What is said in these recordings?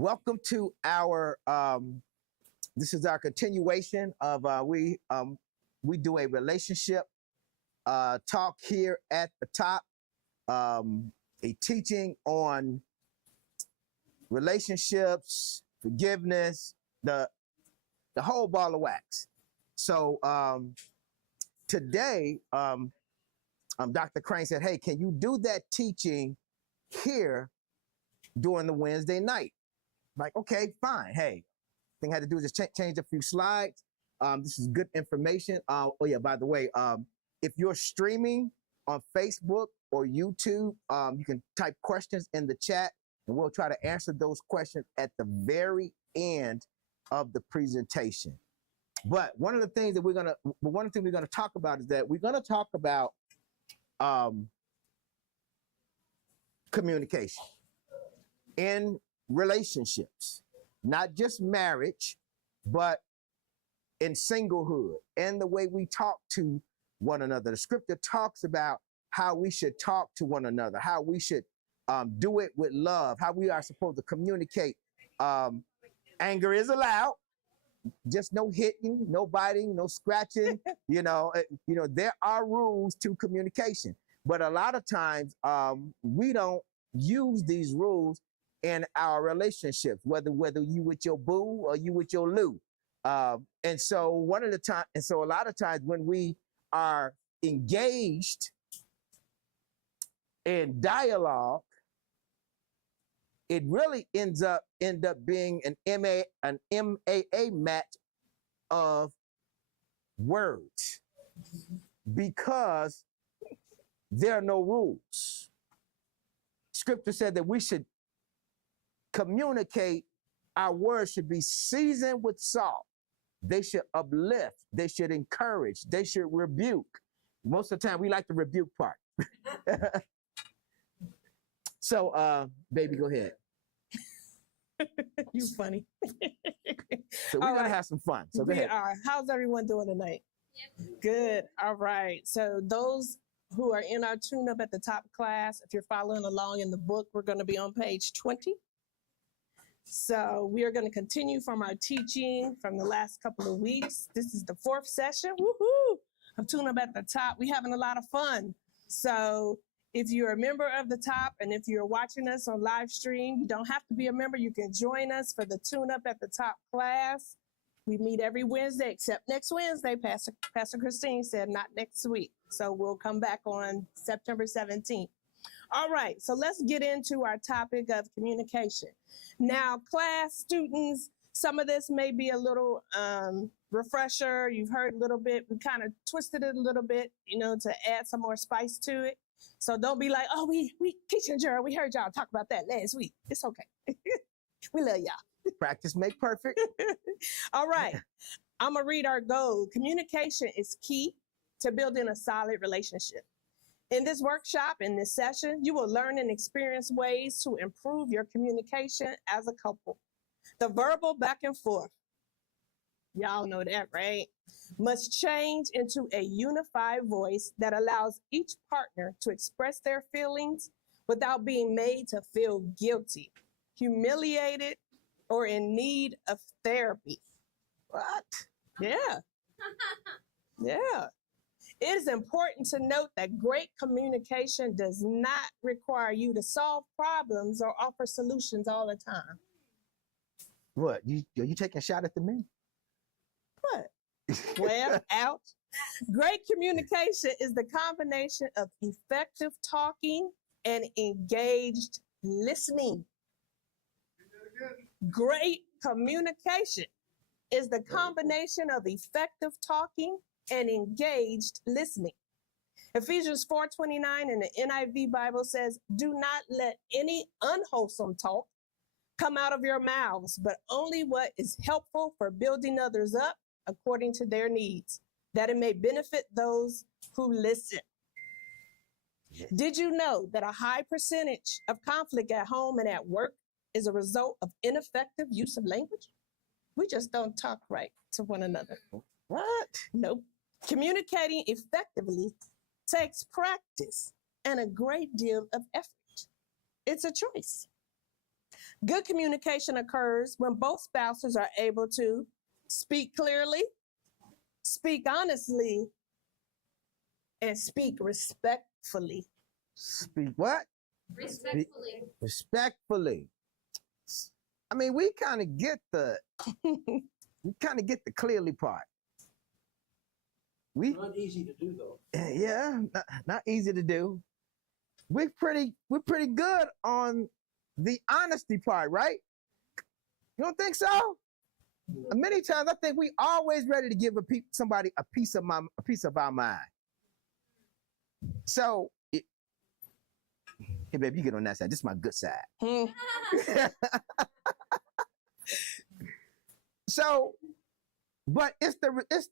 Welcome to our this is our continuation of we do a relationship talk here at the top, a teaching on relationships, forgiveness, the whole ball of wax. So today Dr. Crane said, hey, can you do that teaching here during the Wednesday night? Like, okay, fine. Hey, thing I had to do is just change a few slides. This is good information. Oh yeah, by the way, if you're streaming on Facebook or YouTube, you can type questions in the chat and we'll try to answer those questions at the very end of the presentation. But one of the things we're gonna talk about is that we're gonna talk about communication in relationships, not just marriage, but in singlehood and the way we talk to one another. The scripture talks about how we should talk to one another, how we should do it with love, how we are supposed to communicate. Anger is allowed, just no hitting, no biting, no scratching. There are rules to communication, but a lot of times we don't use these rules in our relationships, whether you with your boo or you with your Lou. And so a lot of times when we are engaged in dialogue, it really end up being an MAA match of words because there are no rules. Scripture said that we should communicate, our words should be seasoned with salt. They should uplift, they should encourage, they should rebuke. Most of the time we like the rebuke part. So baby, go ahead. You funny. So we're gonna have some fun. So go ahead. How's everyone doing tonight? Yep. Good. All right. So those who are in our tune up at the top class, if you're following along in the book, we're going to be on page 20. So we are going to continue from our teaching from the last couple of weeks. This is the 4th session. Woohoo! I'm Tune Up at the Top. We're having a lot of fun. So if you're a member of the top and if you're watching us on live stream, you don't have to be a member. You can join us for the Tune Up at the Top class. We meet every Wednesday, except next Wednesday. Pastor Christine said not next week. So we'll come back on September 17th. All right, so let's get into our topic of communication. Now, class students, some of this may be a little refresher. You've heard a little bit. We kind of twisted it a little bit, to add some more spice to it. So don't be like, oh, we Keisha and Gerald, we heard y'all talk about that last week. It's okay. We love y'all. Practice make perfect. All right, I'm going to read our goal. Communication is key to building a solid relationship. In this workshop, in this session, you will learn and experience ways to improve your communication as a couple. The verbal back and forth, y'all know that, right? Must change into a unified voice that allows each partner to express their feelings without being made to feel guilty, humiliated, or in need of therapy. What? Yeah. Yeah. It is important to note that great communication does not require you to solve problems or offer solutions all the time. What? Are you taking a shot at the men? What? Well, ouch. Great communication is the combination of effective talking and engaged listening. Great communication is the combination of effective talking and engaged listening. Ephesians 4:29 in the NIV Bible says, do not let any unwholesome talk come out of your mouths, but only what is helpful for building others up according to their needs, that it may benefit those who listen. Did you know that a high percentage of conflict at home and at work is a result of ineffective use of language? We just don't talk right to one another. What? Nope. Communicating effectively takes practice and a great deal of effort. It's a choice. Good communication occurs when both spouses are able to speak clearly, speak honestly, and speak respectfully. Speak what? Respectfully. Respectfully. I mean, we kind of get the clearly part. Not easy to do though. Yeah, not easy to do. We're pretty good on the honesty part, right? You don't think so? Many times I think we always ready to give somebody a piece of our mind. So, hey babe, you get on that side. This is my good side. So, but it's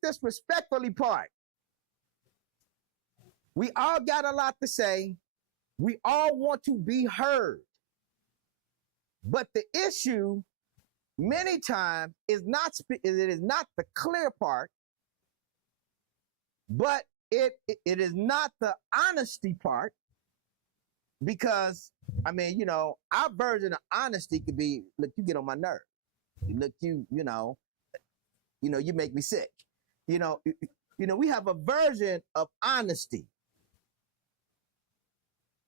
this respectfully part. We all got a lot to say. We all want to be heard. But the issue many times is not the clear part, but it is not the honesty part. Because I mean, our version of honesty could be, look, you get on my nerve. Look, you make me sick. We have a version of honesty.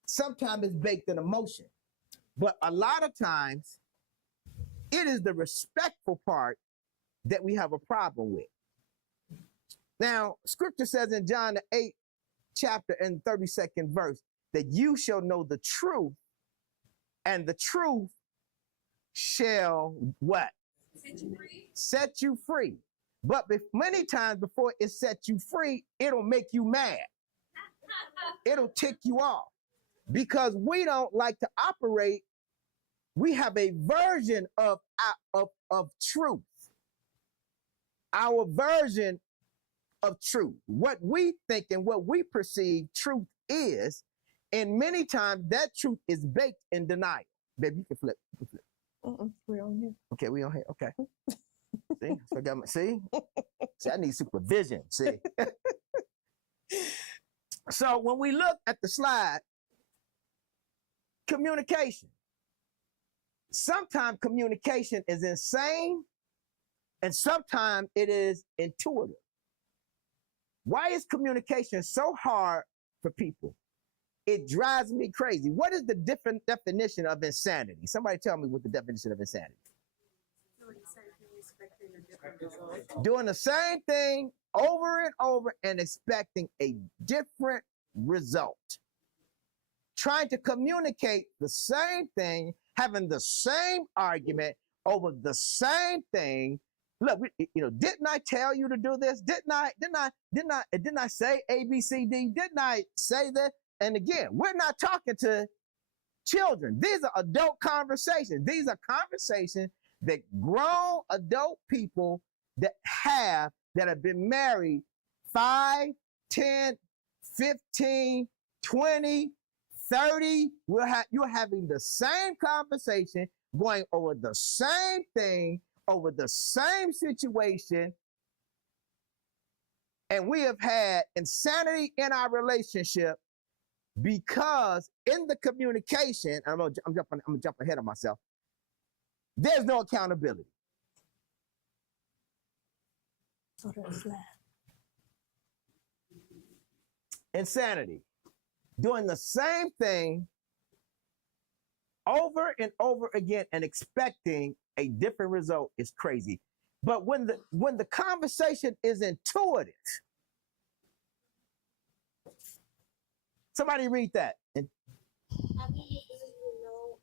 Sometimes it's baked in emotion, but a lot of times it is the respectful part that we have a problem with. Now, scripture says in John the 8th chapter and 32nd verse that you shall know the truth, and the truth shall what? Set you free. Set you free. But many times before it sets you free, it'll make you mad. It'll tick you off. Because we don't like to operate, we have a version of truth. Our version of truth. What we think and what we perceive truth is, and many times that truth is baked in denial. Baby, you can flip. We're on here. Okay, we on here. Okay. See? See, I need supervision. See? So when we look at the slide, communication. Sometimes communication is insane, and sometimes it is intuitive. Why is communication so hard for people? It drives me crazy. What is the different definition of insanity? Somebody tell me what the definition of insanity. Doing the same thing over and over and expecting a different result. Trying to communicate the same thing, having the same argument over the same thing. Look, didn't I tell you to do this? Didn't I say A, B, C, D? Didn't I say that? And again, we're not talking to children. These are adult conversations. These are conversations that grown adult people that have been married 5, 10, 15, 20, 30. You're having the same conversation, going over the same thing, over the same situation. And we have had insanity in our relationship because in the communication, I'm gonna jump ahead of myself. There's no accountability. Insanity. Doing the same thing over and over again and expecting a different result is crazy. But when the conversation is intuitive, somebody read that. Having the ability to know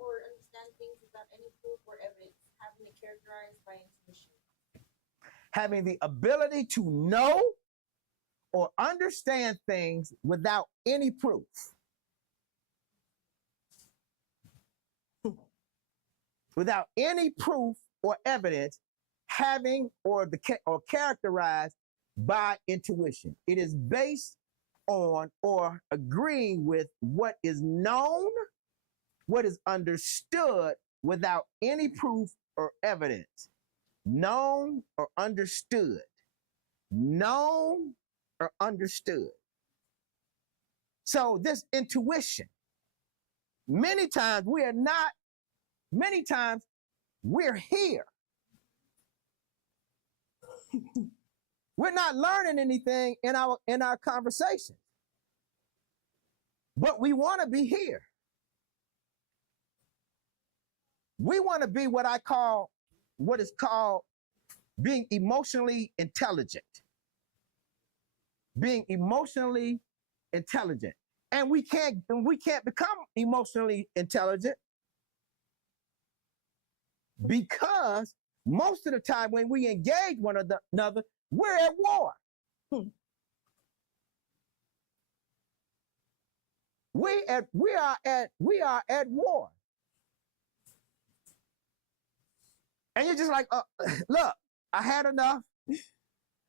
or understand things without any proof or evidence, having it characterized by intuition. Having the ability to know or understand things without any proof. Without any proof or evidence, having or characterized by intuition. It is based on or agreeing with what is known, what is understood without any proof or evidence. Known or understood. Known or understood. So this intuition, many times we are not many times we're here. We're not learning anything in our conversation, but we want to be here. We want to be what is called being emotionally intelligent. Being emotionally intelligent. And we can't become emotionally intelligent because most of the time when we engage one another, we're at war. We are at war. And you're just like, look, I had enough.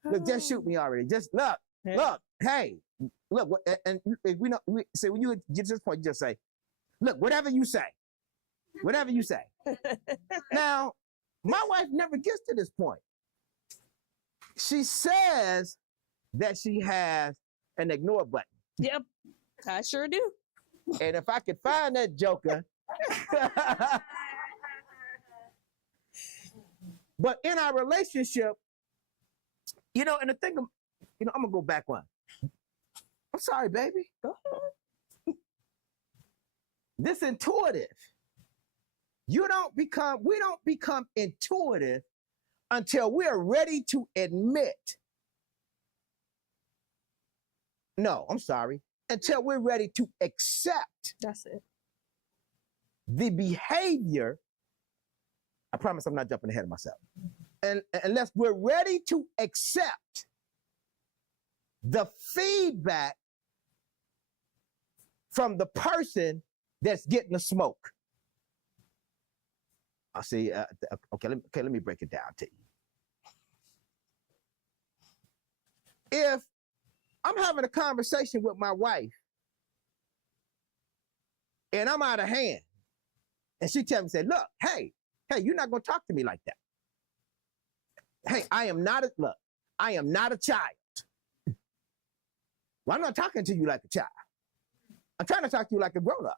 Look, just shoot me already. Just look, hey, look. And we know. We say when you get to this point, you just say, look, whatever you say. Now, my wife never gets to this point. She says that she has an ignore button. Yep, I sure do. And if I could find that joker. But in our relationship, and the thing, I'm going to go back one. I'm sorry, baby. Go ahead. This intuitive. We don't become intuitive until we're ready to admit. No, I'm sorry. Until we're ready to accept. That's it. The behavior. I promise I'm not jumping ahead of myself. And unless we're ready to accept the feedback from the person that's getting the smoke. I see. Okay, let me break it down to you. If I'm having a conversation with my wife and I'm out of hand, and she tells me, say, look, hey, you're not going to talk to me like that. Hey, I am not a child. Well, I'm not talking to you like a child. I'm trying to talk to you like a grown-up.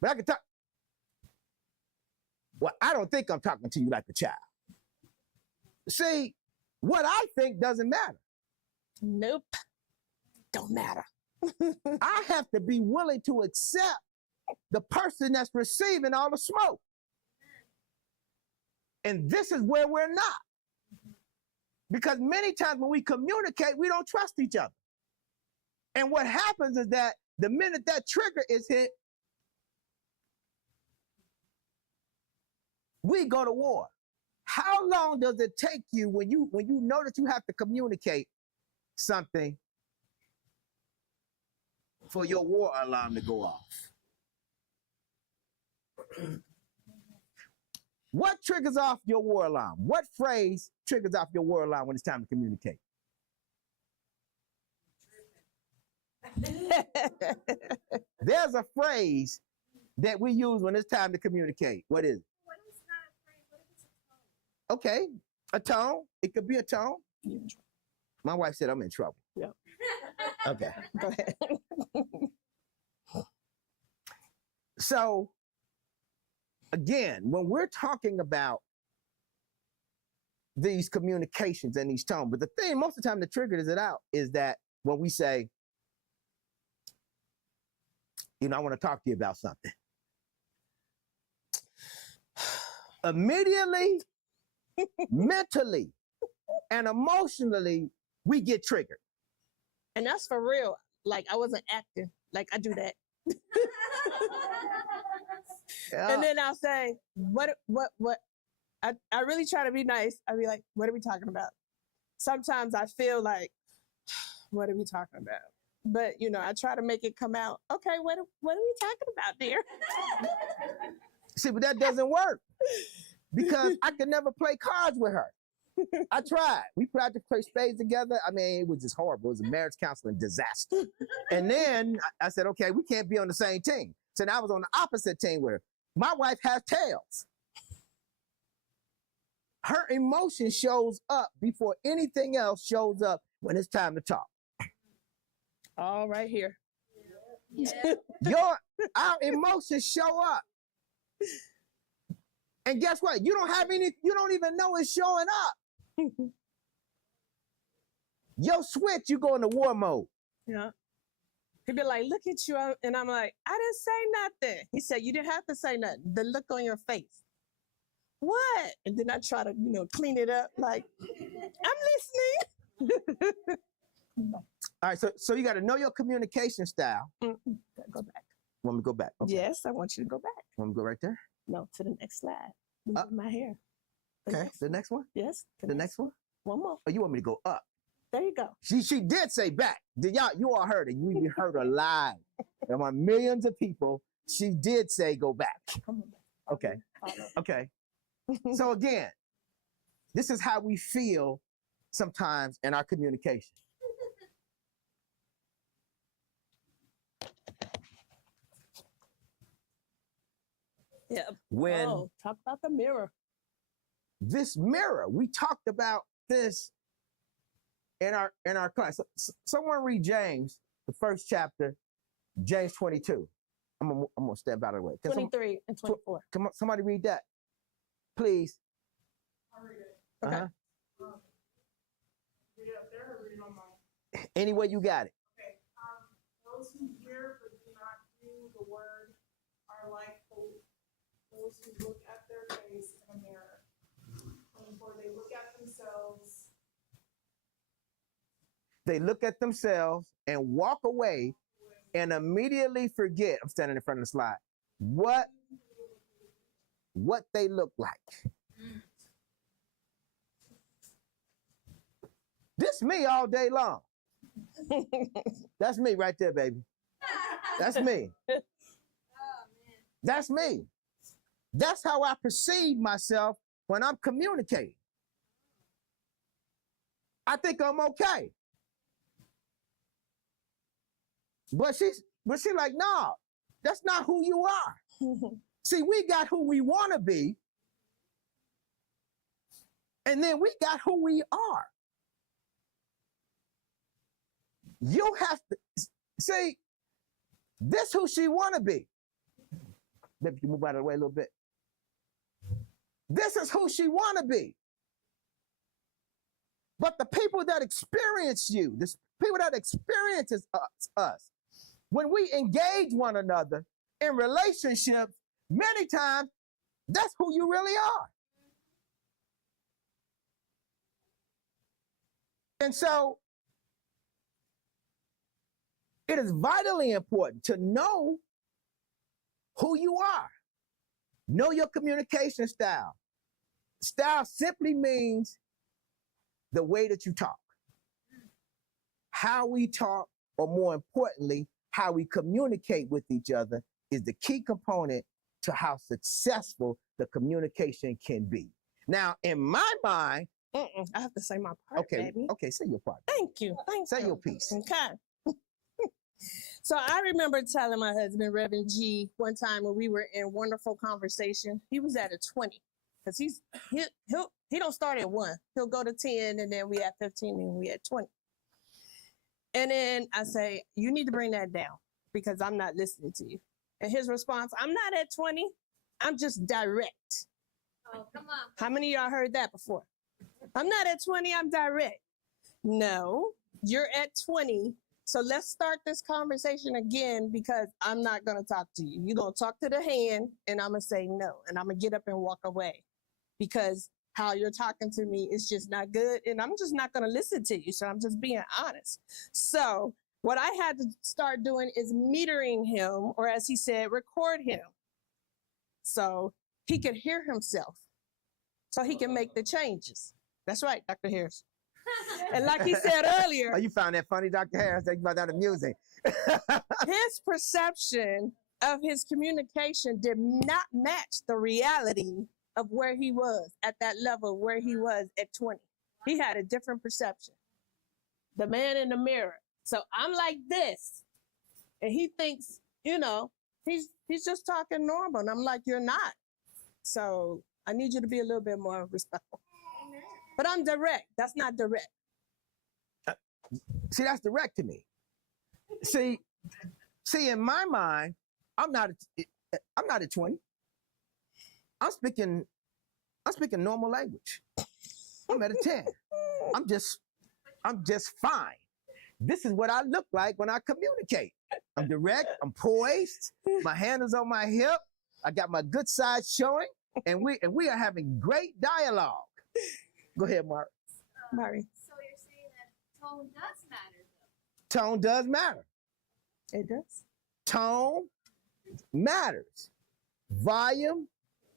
But I can talk. Well, I don't think I'm talking to you like a child. See, what I think doesn't matter. Nope. Don't matter. I have to be willing to accept the person that's receiving all the smoke. And this is where we're not. Because many times when we communicate, we don't trust each other. And what happens is that the minute that trigger is hit, we go to war. How long does it take you when you know that you have to communicate something for your war alarm to go off? What triggers off your war alarm? What phrase triggers off your war alarm when it's time to communicate? There's a phrase that we use when it's time to communicate. What is it? Okay, a tone. It could be a tone. My wife said I'm in trouble. Yeah. Okay. Go ahead. So, again, when we're talking about these communications and these tones, but the thing, most of the time, that triggers it out is that when we say, I want to talk to you about something. Immediately, mentally, and emotionally, we get triggered. And that's for real. Like, I wasn't acting. Like, I do that. And then I'll say, what? I really try to be nice. I'll be like, what are we talking about? Sometimes I feel like, what are we talking about? But, I try to make it come out. Okay, what are we talking about, dear? See, but that doesn't work because I could never play cards with her. I tried. We tried to play spades together. I mean, it was just horrible. It was a marriage counseling disaster. And then I said, okay, we can't be on the same team. So now I was on the opposite team with her. My wife has tails. Her emotion shows up before anything else shows up when it's time to talk. All right here. Yeah. Our emotions show up And guess what? You don't even know it's showing up. Your switch, you go into war mode. Yeah. He'd be like, look at you. And I'm like, I didn't say nothing. He said, you didn't have to say nothing. The look on your face. What? And then I try to, clean it up. Like, I'm listening. All right, so you got to know your communication style. Go back. Want me to go back? Okay. Yes, I want you to go back. Want me to go right there? No, to the next slide. My hair. The next one? Yes. The next one? One more. Oh, you want me to go up? There you go. She did say back. You all heard it. You heard her live. Among millions of people, she did say go back. Come on back. Okay. Follow. Okay. So again, this is how we feel sometimes in our communication. Yeah. When talk about the mirror. this mirror, we talked about this in our class. Someone read James, the first chapter, James 22. I'm gonna step out of the way. 23 and 24. Come on, somebody read that, please. I'll read it. Okay. Read it up there or read it on mine? Any way you got it. Okay. Those who hear but do not do the word are like those who look at their face in a mirror. For they look at themselves. They look at themselves and walk away and immediately forget. I'm standing in front of the slide. What they look like. This me all day long. That's me right there, baby. That's me. That's me. That's how I perceive myself when I'm communicating. I think I'm okay. But she's like, no, that's not who you are. See, we got who we want to be. And then we got who we are. You have to see, this who she want to be. Maybe you move out of the way a little bit. This is who she want to be. But the people that experience you, the people that experiences us, when we engage one another in relationships, many times, that's who you really are. And so, it is vitally important to know who you are. Know your communication style. Style simply means the way that you talk. How we talk, or more importantly, how we communicate with each other, is the key component to how successful the communication can be. Now, in my mind, I have to say my part, baby. Okay, say your part. Thank you. Say your piece. Okay. So I remember telling my husband, Reverend G, one time when we were in wonderful conversation, he was at a 20. Because he don't start at 1. He'll go to 10, and then we at 15, and we at 20. And then I say, you need to bring that down because I'm not listening to you. And his response, I'm not at 20. I'm just direct. Oh, come on. How many of y'all heard that before? I'm not at 20, I'm direct. No, you're at 20. So let's start this conversation again because I'm not going to talk to you. You're going to talk to the hand and I'm going to say no. And I'm going to get up and walk away because how you're talking to me is just not good. And I'm just not going to listen to you. So I'm just being honest. So what I had to start doing is metering him, or as he said, record him. So he could hear himself. So he can make the changes. That's right, Dr. Harris. And like he said earlier. Oh, you found that funny, Dr. Harris? You found that amusing. His perception of his communication did not match the reality of where he was at that level, where he was at 20. He had a different perception. The man in the mirror. So I'm like this. And he thinks, he's just talking normal. And I'm like, you're not. So I need you to be a little bit more respectful. But I'm direct. That's not direct. See, that's direct to me. See, in my mind, I'm not at 20. I'm speaking I'm speaking normal language. I'm at a 10. I'm just fine. This is what I look like when I communicate. I'm direct, I'm poised, my hand is on my hip, I got my good side showing, and we are having great dialogue. Go ahead, Mark. Mari. So you're saying that tone does matter, though. Tone does matter. It does. Tone matters. Volume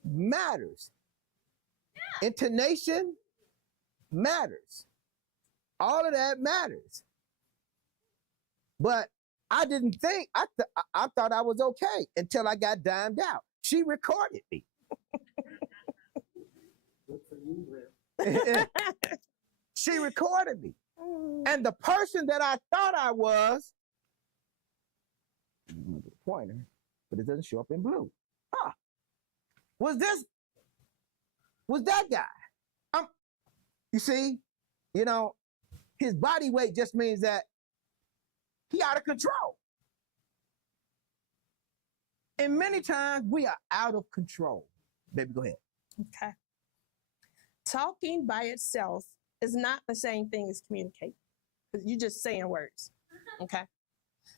matters. Intonation matters. All of that matters. But I didn't think, I thought I was okay until I got dimed out. She recorded me. She recorded me. And the person that I thought I was, pointer, but it doesn't show up in blue. Was that guy. You see, his body weight just means that he out of control. And many times we are out of control. Baby, go ahead. Okay. Talking by itself is not the same thing as communicate. You're just saying words. Okay.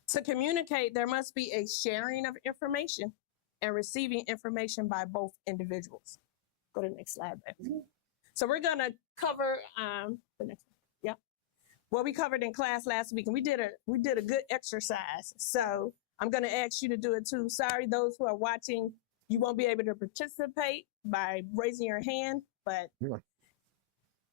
To communicate, there must be a sharing of information and receiving information by both individuals. Go to the next slide, baby. So we're gonna cover the next one. Yeah. What we covered in class last week, and we did a good exercise. So I'm gonna ask you to do it too. Sorry, those who are watching, you won't be able to participate by raising your hand, but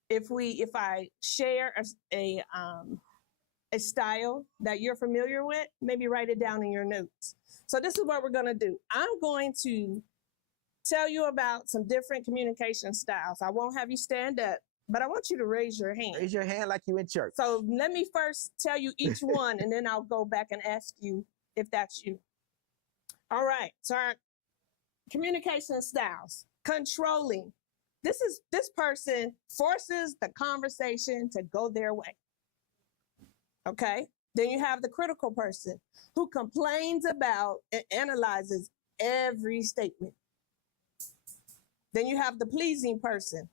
if I share a style that you're familiar with, maybe write it down in your notes. So this is what we're gonna do. I'm going to tell you about some different communication styles. I won't have you stand up, but I want you to raise your hand. Raise your hand like you in church. So let me first tell you each one, and then I'll go back and ask you if that's you. All right, so our communication styles. Controlling. This person forces the conversation to go their way. Okay? Then you have the critical person who complains about and analyzes every statement. Then you have the pleasing person.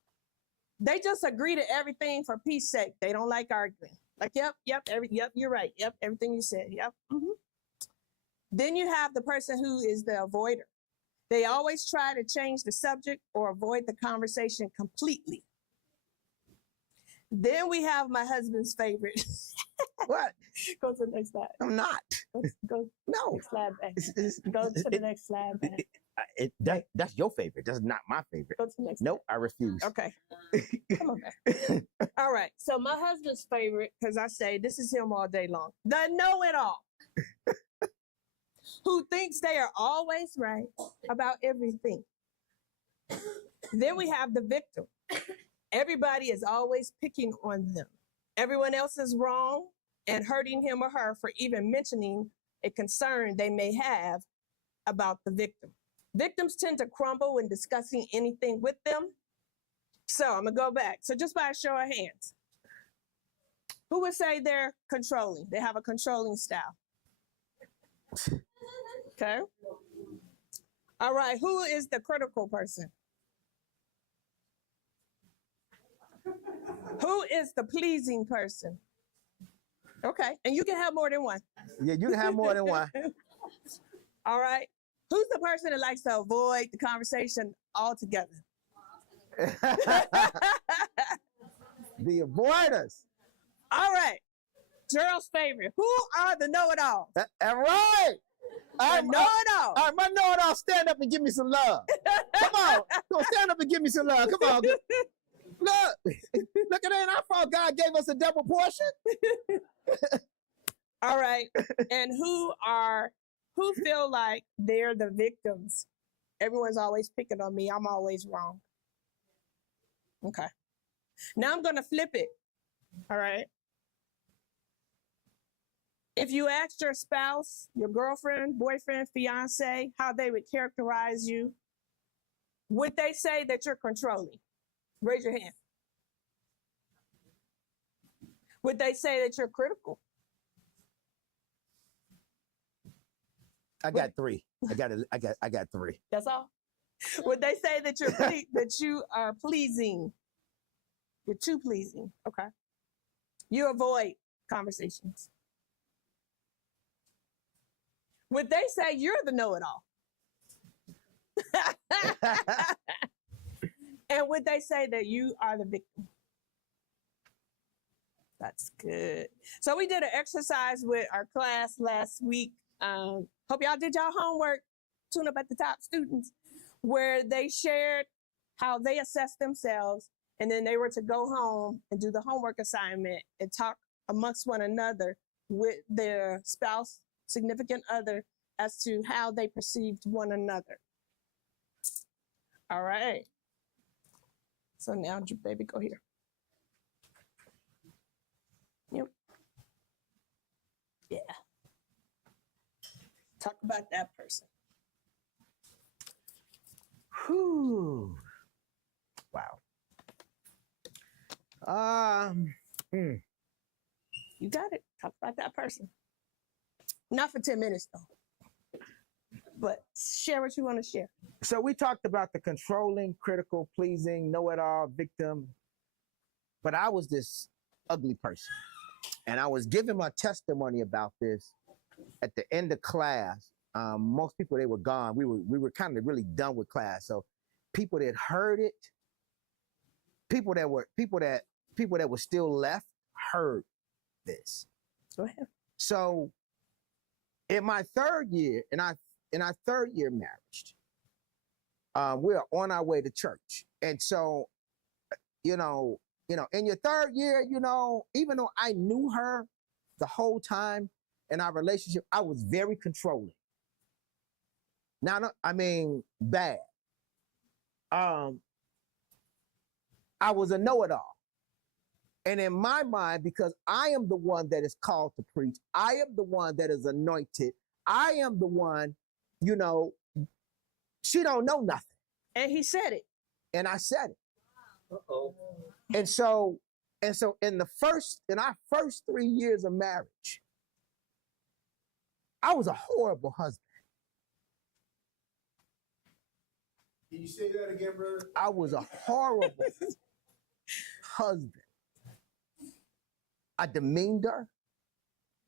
They just agree to everything for peace sake. They don't like arguing. Like, yep, you're right. Yep, everything you said. Yep. Mm-hmm. Then you have the person who is the avoider. They always try to change the subject or avoid the conversation completely. Then we have my husband's favorite. What? Go to the next slide. I'm not. Go No. next slide back. Go to the next slide back. That's your favorite. That's not my favorite. Go to the next. Nope, I refuse. Okay. Come on back. All right. So my husband's favorite, because I say this is him all day long. The know-it-all. Who thinks they are always right about everything. Then we have the victim. Everybody is always picking on them. Everyone else is wrong and hurting him or her for even mentioning a concern they may have about the victim. Victims tend to crumble when discussing anything with them. So I'm gonna go back. So just by a show of hands, who would say they're controlling? They have a controlling style. Okay. All right, who is the critical person? Who is the pleasing person? Okay, and you can have more than one. Yeah, you can have more than one. All right. Who's the person that likes to avoid the conversation altogether? The avoiders. All right. Gerald's favorite. Who are the know-it-alls? All right. The know-it-all. All right, my know-it-all, stand up and give me some love. Come on. Go stand up and give me some love. Come on. Look at that. Our fault God gave us a double portion. All right. And who feel like they're the victims? Everyone's always picking on me. I'm always wrong. Okay. Now I'm going to flip it. All right. If you asked your spouse, your girlfriend, boyfriend, fiance, how they would characterize you, would they say that you're controlling? Raise your hand. Would they say that you're critical? I got three. I got three. That's all? Would they say that that you are pleasing? You're too pleasing. Okay. You avoid conversations. Would they say you're the know-it-all? And would they say that you are the victim? That's good. So we did an exercise with our class last week. Hope y'all did y'all homework. Tune up at the top, students, where they shared how they assessed themselves, and then they were to go home and do the homework assignment and talk amongst one another with their spouse, significant other, as to how they perceived one another. All right. So now, baby, go here. Yep. Yeah. Talk about that person. Whew. Wow. You got it. Talk about that person. Not for 10 minutes, though. But share what you want to share. So we talked about the controlling, critical, pleasing, know-it-all, victim. But I was this ugly person. And I was giving my testimony about this at the end of class. Most people, they were gone. We were kind of really done with class. So people that heard it, people that were still left heard this. Go ahead. So in my third year, in our third year marriage, we are on our way to church. And so, in your third year, even though I knew her the whole time in our relationship, I was very controlling. Now, I mean, bad. I was a know-it-all. And in my mind, because I am the one that is called to preach, I am the one that is anointed, I am the one, she don't know nothing. And he said it. And I said it. Uh-oh. And so in our first 3 years of marriage, I was a horrible husband. Can you say that again, brother? I was a horrible husband. I demeaned her.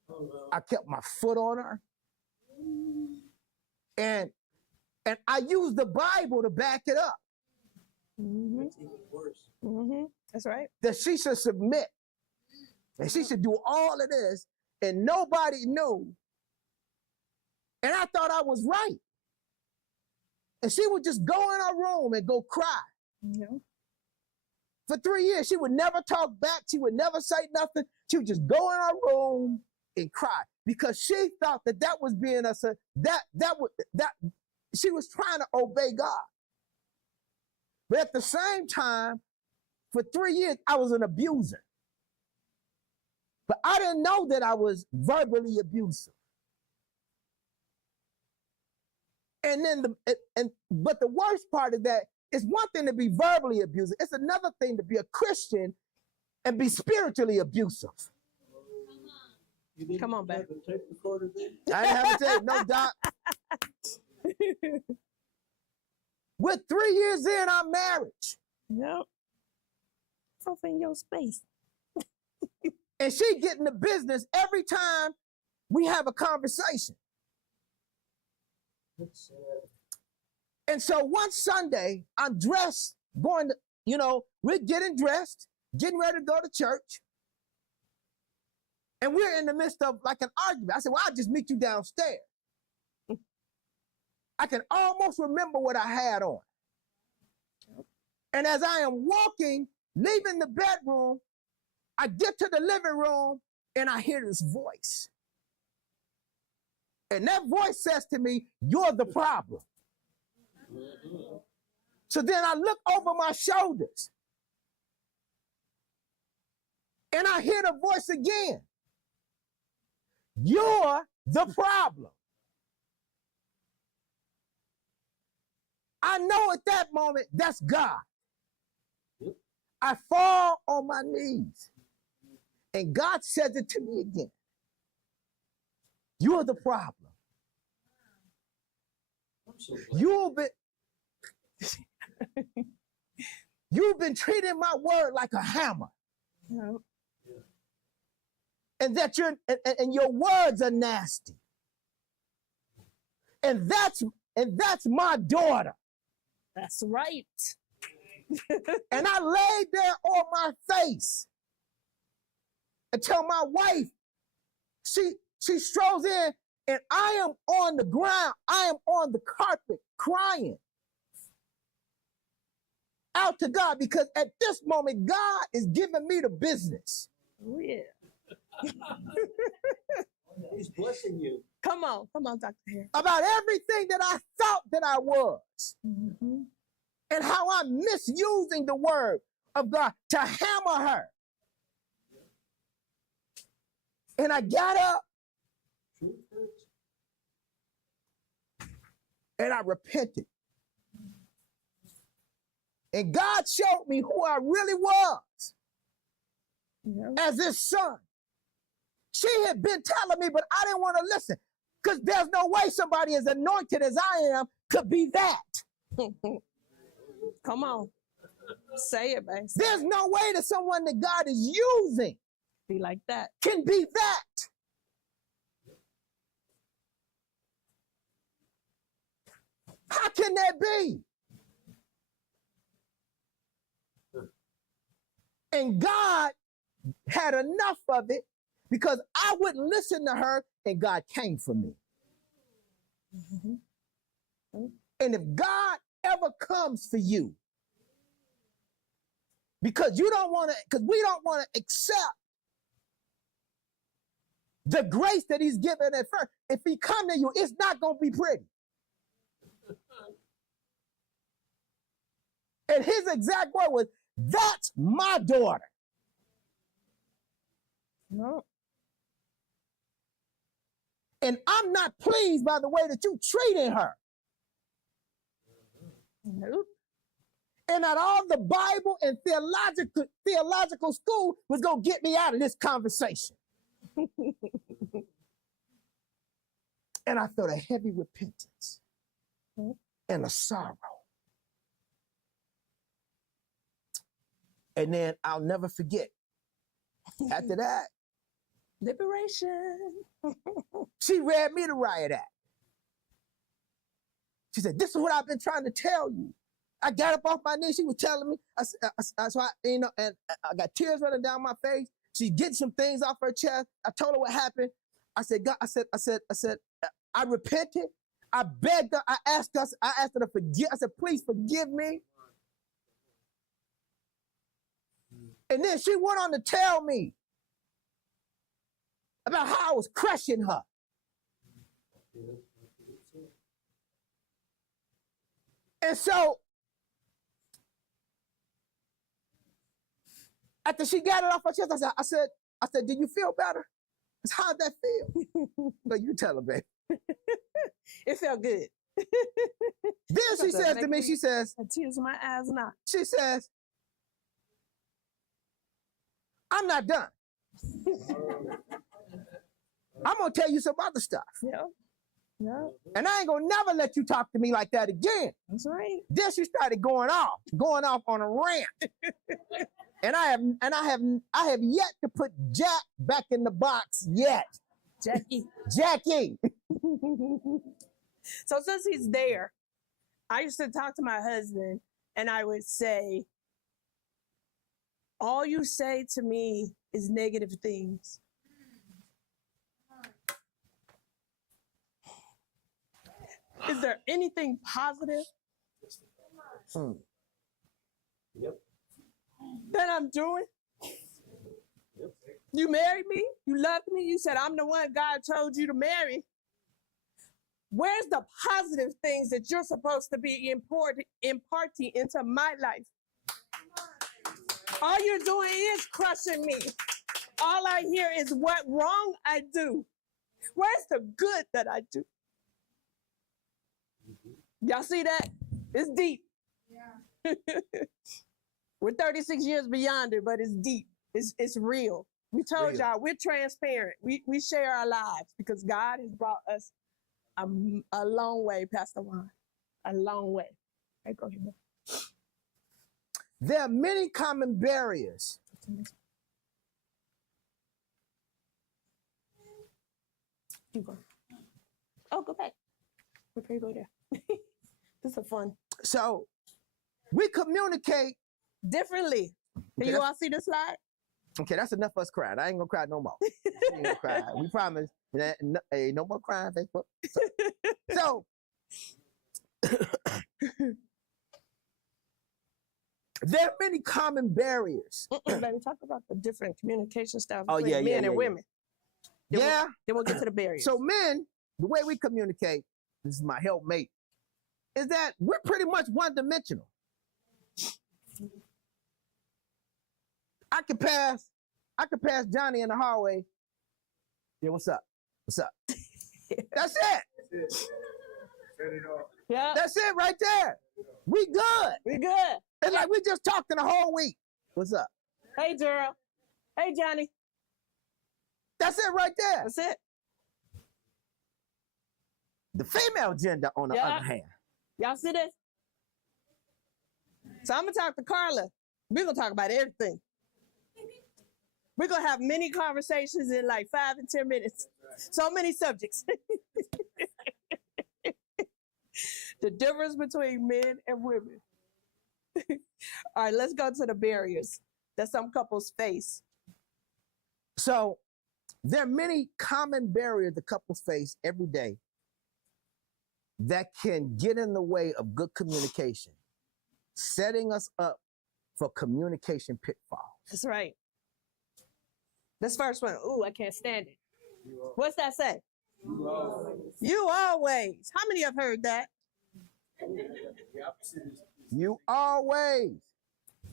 Oh, no. I kept my foot on her. And I used the Bible to back it up. Mm-hmm. That's even worse. Mm-hmm. That's right. That she should submit. And she should do all of this. And nobody knew. And I thought I was right. And she would just go in her room and go cry. Yeah. For 3 years, she would never talk back. She would never say nothing. She would just go in her room and cry because she thought that was being she was trying to obey God. But at the same time, for 3 years, I was an abuser. But I didn't know that I was verbally abusive. And then but the worst part of that is one thing to be verbally abusive. It's another thing to be a Christian and be spiritually abusive. Come on, babe. The tape recorder then? I didn't have to take no doc. We're 3 years in our marriage. Yep. Open your space. And she get in the business every time we have a conversation. That's sad. And so one Sunday, I'm dressed, going to, we're getting dressed, getting ready to go to church. And we're in the midst of like an argument. I said, well, I'll just meet you downstairs. I can almost remember what I had on. And as I am walking, leaving the bedroom, I get to the living room and I hear this voice. And that voice says to me, you're the problem. So then I look over my shoulders and I hear the voice again. You're the problem. I know at that moment that's God. I fall on my knees and God says it to me again. You're the problem. I'm so glad. You've been treating my word like a hammer. Yeah. And that and your words are nasty. And that's my daughter. That's right. And I laid there on my face until my wife, she strolls in, and I am on the ground. I am on the carpet crying out to God, because at this moment, God is giving me the business. Oh, yeah. He's blessing you. Come on, Dr. Harris. About everything that I thought that I was, Mm-hmm. and how I'm misusing the word of God to hammer her. And I got up and I repented. And God showed me who I really was as his son. She had been telling me, but I didn't want to listen, because there's no way somebody as anointed as I am could be that. Come on. Say it, babe. There's no way that someone that God is using Be like that. can be that. How can that be? And God had enough of it, because I wouldn't listen to her, and God came for me. Mm-hmm. And if God ever comes for you, because we don't want to accept the grace that he's given at first, if he come to you, it's not going to be pretty. And his exact word was, "That's my daughter." No. And I'm not pleased by the way that you treated her. Nope. And that all the Bible and theological school was going to get me out of this conversation. And I felt a heavy repentance and a sorrow. And then I'll never forget, after that, Liberation. she read me the riot act. She said, "This is what I've been trying to tell you." I got up off my knees. She was telling me, and I got tears running down my face. She getting some things off her chest. I told her what happened. I said, "God," I said, "I repented. I begged her. I asked her to forgive. I said, "Please forgive me." And then she went on to tell me about how I was crushing her. And so, after she got it off her chest, I said, "Do you feel better?" I said, "How'd that feel?" No, you tell her, babe. It felt good. Then she says to me, she says, Tears in my eyes now. she says, "I'm not done. I'm going to tell you some other stuff. Yeah. Yeah. And I ain't going to never let you talk to me like that again." That's right. Then she started going off on a rant. And I have yet to put Jack back in the box yet. Jackie. So since he's there, I used to talk to my husband and I would say, all you say to me is negative things. Is there anything positive Yep. that I'm doing? Yep. You married me. You loved me. You said, I'm the one God told you to marry. Where's the positive things that you're supposed to be imparting into my life? All you're doing is crushing me. All I hear is what wrong I do. Where's the good that I do? Y'all see that? It's deep. Yeah. We're 36 years beyond it, but it's deep. It's real. We told Real. y'all we're transparent. We share our lives because God has brought us a long way, Pastor Juan. A long way. Okay, go ahead. There are many common barriers. Keep going. Oh, go back. Okay, go there. This is fun. So we communicate. Differently. Can Okay, you that's- all see the slide? Okay, that's enough of us crying. I ain't gonna cry no more. I ain't gonna cry. We promise. Hey, no more crying, Facebook. So there are many common barriers. Baby, talk about the different communication styles Oh, between yeah, yeah, men and yeah, women. Then Yeah. Then we'll get to the barriers. So men, the way we communicate, this is my helpmate, is that we're pretty much one-dimensional. I could pass Johnny in the hallway. Yeah, what's up? What's up? That's it. yeah, That's it right there. We good. we good. It's like we just talked in the whole week. What's up? Hey, Gerald. Hey, Johnny. That's it right there. That's it. The female gender, on the Yeah. other hand. Y'all see this? So I'm gonna talk to Carla. We're gonna talk about everything. We're gonna have many conversations in like 5 and 10 minutes. So many subjects. The difference between men and women. All right, let's go to the barriers that some couples face. So there are many common barriers the couples face every day that can get in the way of good communication, setting us up for communication pitfalls. That's right. This first one, ooh, I can't stand it. What's that say? You always. How many have heard that? You always.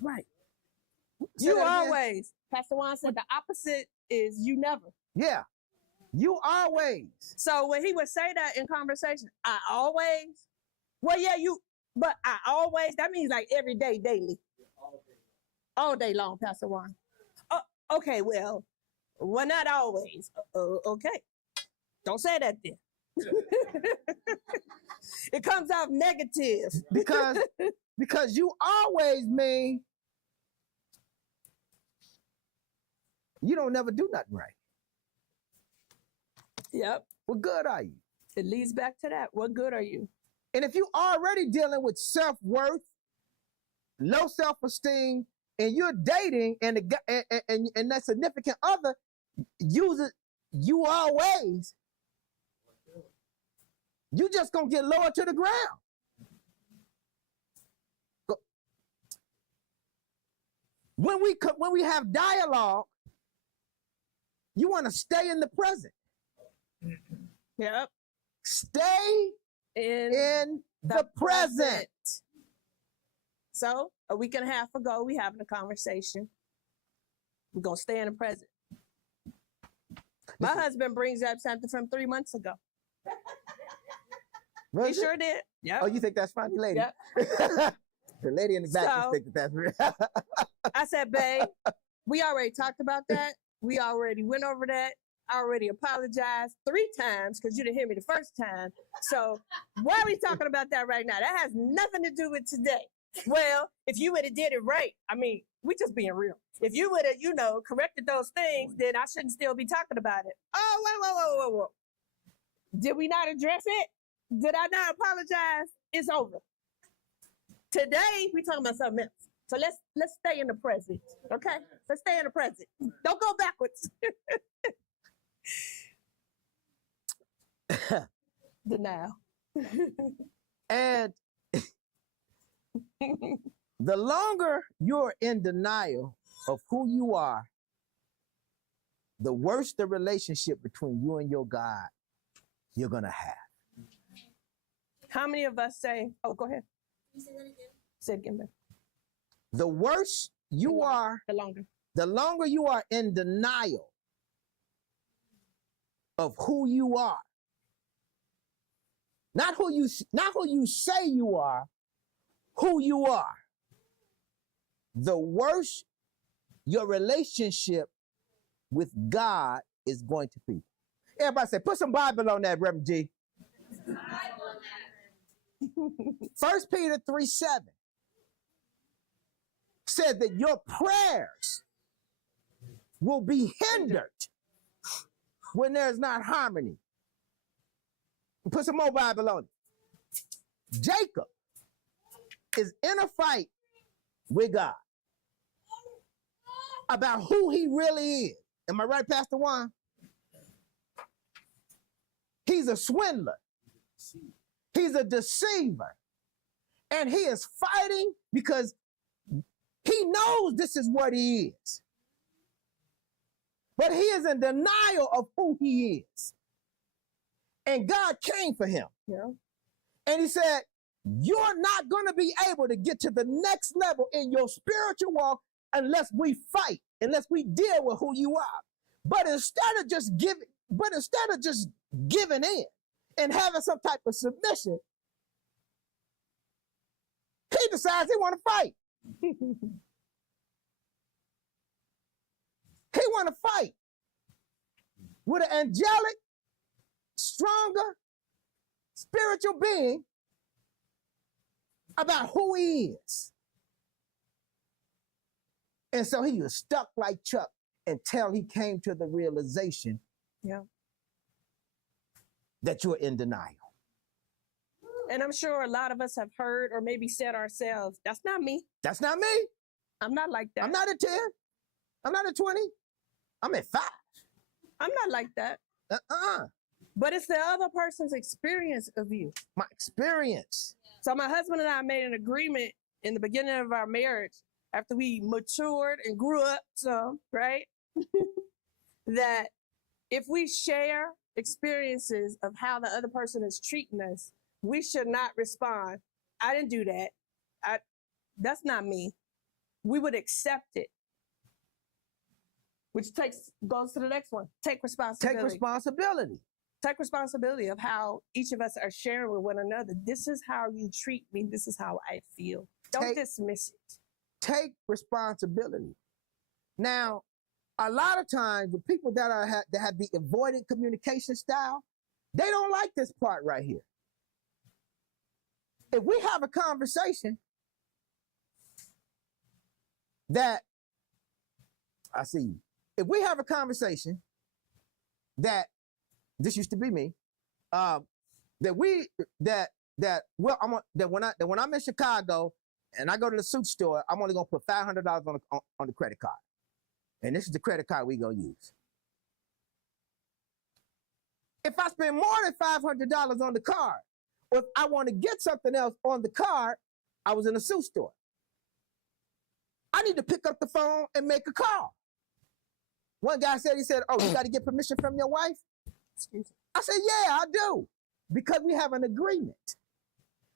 Right. Say You that again. always. Pastor Juan said the opposite is you never. Yeah. You always. So when he would say that in conversation, I always, well, yeah, but I always, that means like every day, daily. All day long, Pastor Juan. Oh, okay, well, not always. Okay. Don't say that then. It comes out negative. Because you always mean you don't never do nothing right. Yep. What good are you? It leads back to that. What good are you? And if you already dealing with self-worth, low self-esteem, and you're dating and that significant other uses you always, you just gonna get lower to the ground. When we have dialogue, you want to stay in the present. Yep. Stay in the present. So a week and a half ago, we having a conversation. We're gonna stay in the present. My husband brings up something from 3 months ago. He Was it? sure did. Yeah. Oh, you think that's funny, lady? Yep. The lady in the back So- just think that that's real. I said, babe, we already talked about that. We already went over that. I already apologized 3 times because you didn't hear me the first time. So why are we talking about that right now? That has nothing to do with today. Well, if you would have did it right, I mean, we just being real. If you would have, corrected those things, then I shouldn't still be talking about it. Oh, whoa. Did we not address it? Did I not apologize? It's over. Today, we talking about something else. So let's stay in the present, okay? Let's stay in the present. Don't go backwards. Denial. And the longer you're in denial of who you are, the worse the relationship between you and your God you're going to have. How many of us say, oh, go ahead. Can you say that again? Say it again, babe. The worse you are, The longer. the longer you are in denial of who you are. Not who you say you are, who you are. The worse your relationship with God is going to be. Everybody say, put some Bible on that, Reverend G. 1 Peter 3:7 said that your prayers will be hindered when there's not harmony. Put some more Bible on it. Jacob is in a fight with God about who he really is. Am I right, Pastor Juan? He's a swindler. He's a deceiver. And he is fighting because he knows this is what he is. But he is in denial of who he is. And God came for him. Yeah. And he said, you're not going to be able to get to the next level in your spiritual walk unless we fight, unless we deal with who you are. But instead of just giving in and having some type of submission, he decides he want to fight. He want to fight with an angelic, stronger, spiritual being about who he is. And so he was stuck like Chuck until he came to the realization that you're in denial. And I'm sure a lot of us have heard or maybe said ourselves, that's not me. That's not me. I'm not like that. I'm not at 10. I'm not at 20. I'm at 5. I'm not like that. But it's the other person's experience of you. My experience. So my husband and I made an agreement in the beginning of our marriage, after we matured and grew up some, right? That if we share experiences of how the other person is treating us, we should not respond. I didn't do that. That's not me. We would accept it. Which goes to the next one. Take responsibility. Take responsibility. Take responsibility of how each of us are sharing with one another. This is how you treat me. This is how I feel. Don't dismiss it. Take responsibility. Now, a lot of times, the people that have the avoidant communication style, they don't like this part right here. If we have a conversation that, I see you. If we have a conversation that, this used to be me, when I'm in Chicago and I go to the suit store, I'm only gonna put $500 on the credit card, and this is the credit card we gonna use. If I spend more than $500 on the card, or if I want to get something else on the card, I was in a suit store. I need to pick up the phone and make a call. One guy said, oh, you got to get permission from your wife? Excuse me. I said, yeah, I do. Because we have an agreement.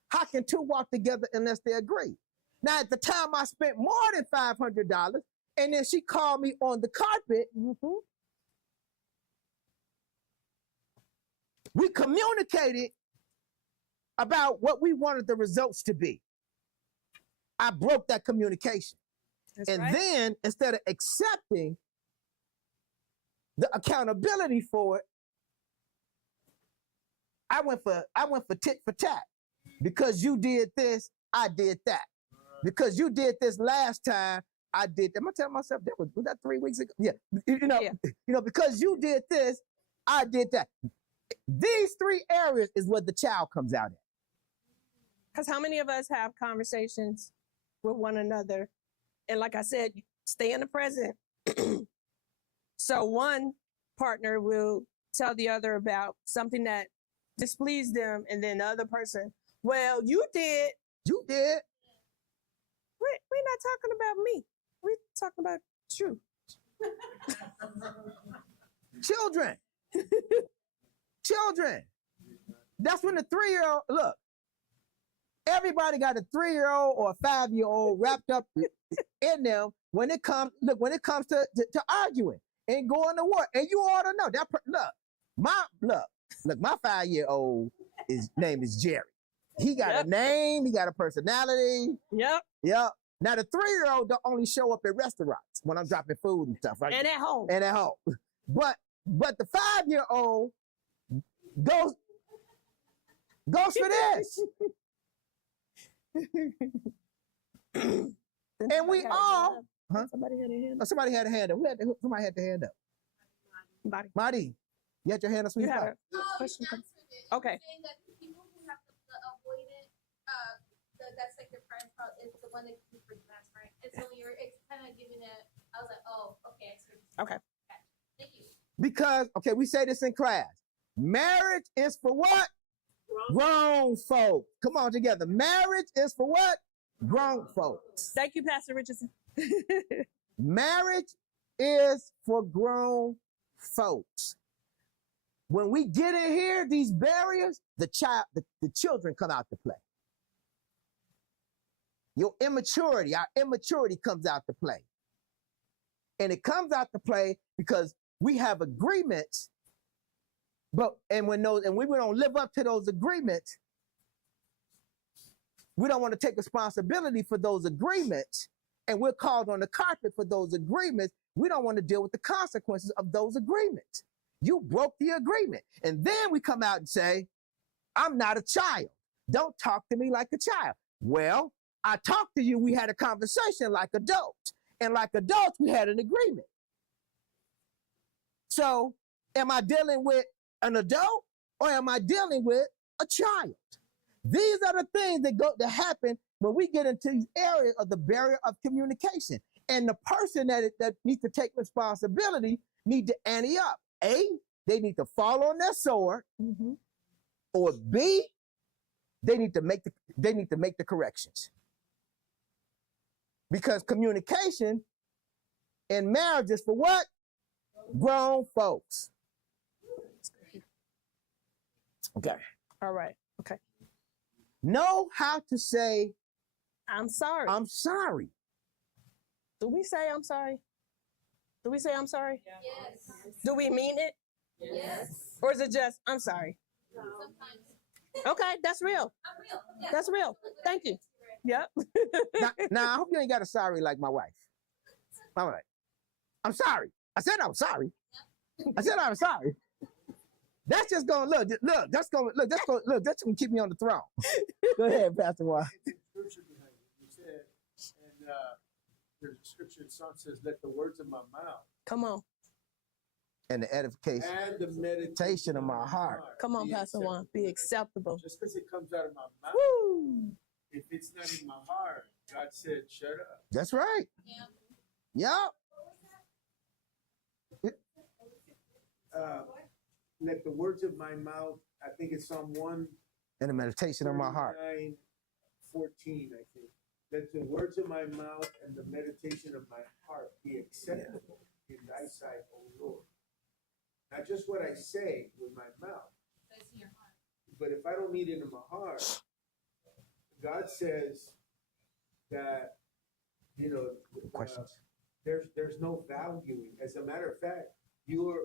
How can two walk together unless they agree? Now, at the time, I spent more than $500, and then she called me on the carpet. Mm-hmm. We communicated about what we wanted the results to be. I broke that communication. That's right. Then, instead of accepting the accountability for it, I went for tit for tat. Because you did this, I did that. Because you did this last time, I did that. Am I telling myself that was that 3 weeks ago? Yeah. Because you did this, I did that. These 3 areas is what the child comes out in. Because how many of us have conversations with one another? And like I said, stay in the present. So one partner will tell the other about something that displeased them, and then the other person, well, you did. You did. We're not talking about me. We're talking about you. Children. Children. That's when the 3-year-old, look, everybody got a 3-year-old or a 5-year-old wrapped up in them when it comes to arguing and going to war. And you ought to know that. My 5-year-old name is Jerry. He got a name. He got a personality. Yep. Now the 3-year-old don't only show up at restaurants when I'm dropping food and stuff, right? And at home. But the 5-year-old goes for this. And we all, huh? Somebody had a hand Oh, up. somebody had a hand up. Somebody had their hand up. Somebody. Marty, you had your hand up, You sweetie had pie. a question. Okay. Saying that the people who have the avoidant, that's like their parents' fault, is the one that can for that's right. And so it's kind of giving it. I was like, oh, okay, I see. Okay. Thank you. Because, okay, we say this in class. Marriage is for what? Grown folk. Come on together. Marriage is for what? Grown folks. Thank you, Pastor Richardson. Marriage is for grown folks. When we get in here, these barriers, the children come out to play. Your immaturity, our immaturity comes out to play. And it comes out to play because we have agreements, and when we don't live up to those agreements, we don't want to take responsibility for those agreements, and we're called on the carpet for those agreements. We don't want to deal with the consequences of those agreements. You broke the agreement. And then we come out and say, I'm not a child. Don't talk to me like a child. Well, I talked to you. We had a conversation like adults. And like adults, we had an agreement. So am I dealing with an adult or am I dealing with a child? These are the things that happen when we get into these areas of the barrier of communication. And the person that needs to take responsibility need to ante up. A, they need to fall on their sword, or B, they need to make the corrections. Because communication in marriage is for what? Grown folks. Okay. All right. Okay. Know how to say, I'm sorry. I'm sorry. Do we say I'm sorry? Do we say I'm sorry? Yes. Do we mean it? Yes. Or is it just, I'm sorry? Sometimes. Okay, that's real. I'm real. Yeah. That's real. Thank you. Yep. Now, I hope you ain't got a sorry like my wife. All right. I'm sorry. I said I'm sorry. I said I'm sorry. That's just gonna that's gonna keep me on the throne. Go ahead, Pastor Juan. Scripture behind it. You said, and there's a scripture in Psalm says, "Let the words of my mouth Come on. And the edification and the meditation of my heart. Come on, be Pastor Juan. Be acceptable. Just because it comes out of my mouth, Woo! if it's not in my heart, God said, "Shut up." That's right. Yeah. Yep. Let the words of my mouth, I think it's Psalm 1. And the meditation of my heart. 14, I think. Let the words of my mouth and the meditation of my heart be acceptable in thy sight, O Lord. Not just what I say with my mouth, That's in your heart. but if I don't need it in my heart, God says that, Questions. there's no valuing. As a matter of fact, you're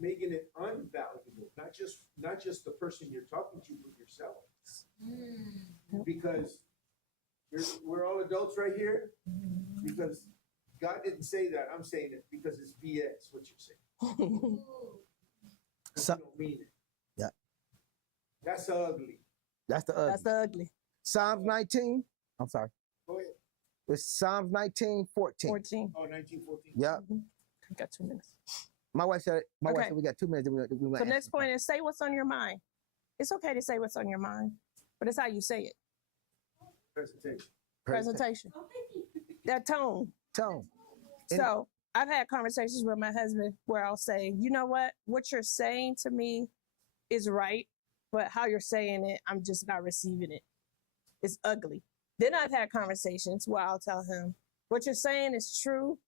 making it unvaluable. Not just the person you're talking to, but yourself. Because we're all adults right here. Because God didn't say that. I'm saying it because it's BS what you're saying. Ooh. You don't mean it. Yeah. That's ugly. That's the ugly. That's the ugly. Psalms 19. I'm sorry. Go ahead. It's Psalms 19:14. 14. Oh, 1914. Yeah. Got 2 minutes. My wife said Okay. we got 2 minutes. The next point is say what's on your mind. It's okay to say what's on your mind, but it's how you say it. Presentation. Presentation. That tone. Tone. So I've had conversations with my husband where I'll say, you know what you're saying to me is right, but how you're saying it, I'm just not receiving it. It's ugly. Then I've had conversations where I'll tell him, what you're saying is true.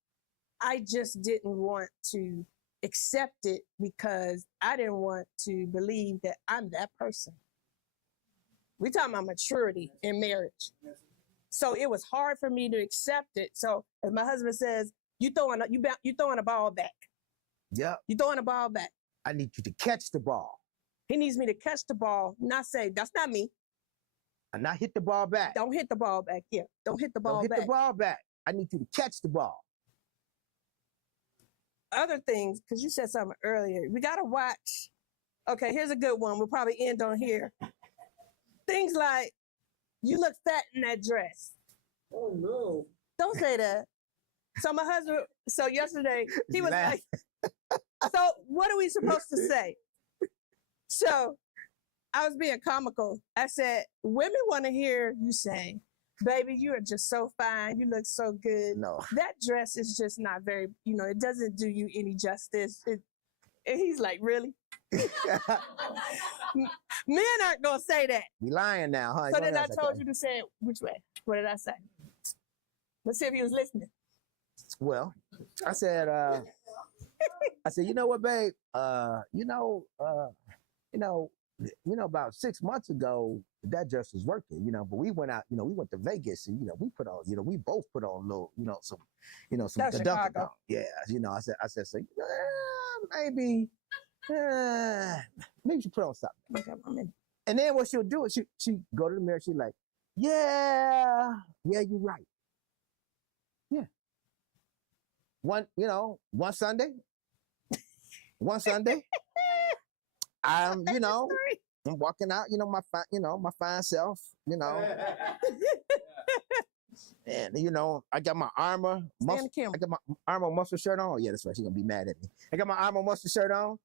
I just didn't want to accept it because I didn't want to believe that I'm that person. We're talking about maturity in marriage. So it was hard for me to accept it. So as my husband says, you throwing a ball back. Yep. You throwing a ball back. I need you to catch the ball He needs me to catch the ball, not say, that's not me. and not hit the ball back. Don't hit the ball back here. Don't hit the ball Don't hit back. the ball back. I need you to catch the ball. Other things, because you said something earlier, we got to watch. Okay, here's a good one. We'll probably end on here. Things like, you look fat in that dress. Oh no. Don't say that. So my husband, so yesterday, he was Laugh. like, so what are we supposed to say? So I was being comical. I said, women want to hear you say, baby, you are just so fine. You look so good. No. That dress is just not very, it doesn't do you any justice. And he's like, really? Men aren't going to say that. We lying now, huh? So then I told you to say it which way? What did I say? Let's see if he was listening. Well, I said, you know what, babe? About 6 months ago, that dress was working, but we went out, we went to Vegas and, we put on, we both put on a little, some That's the Dunkin' Chicago. Yeah, I said, so, maybe you put on something. Okay, I'm in. And then what she'll do is she go to the mirror, she's like, yeah, you're right. Yeah. One Sunday, I'm walking out, my fine self, and I got my armor, I got my armor muscle shirt on. Yeah, that's right. She's gonna be mad at me. I got my armor muscle shirt on,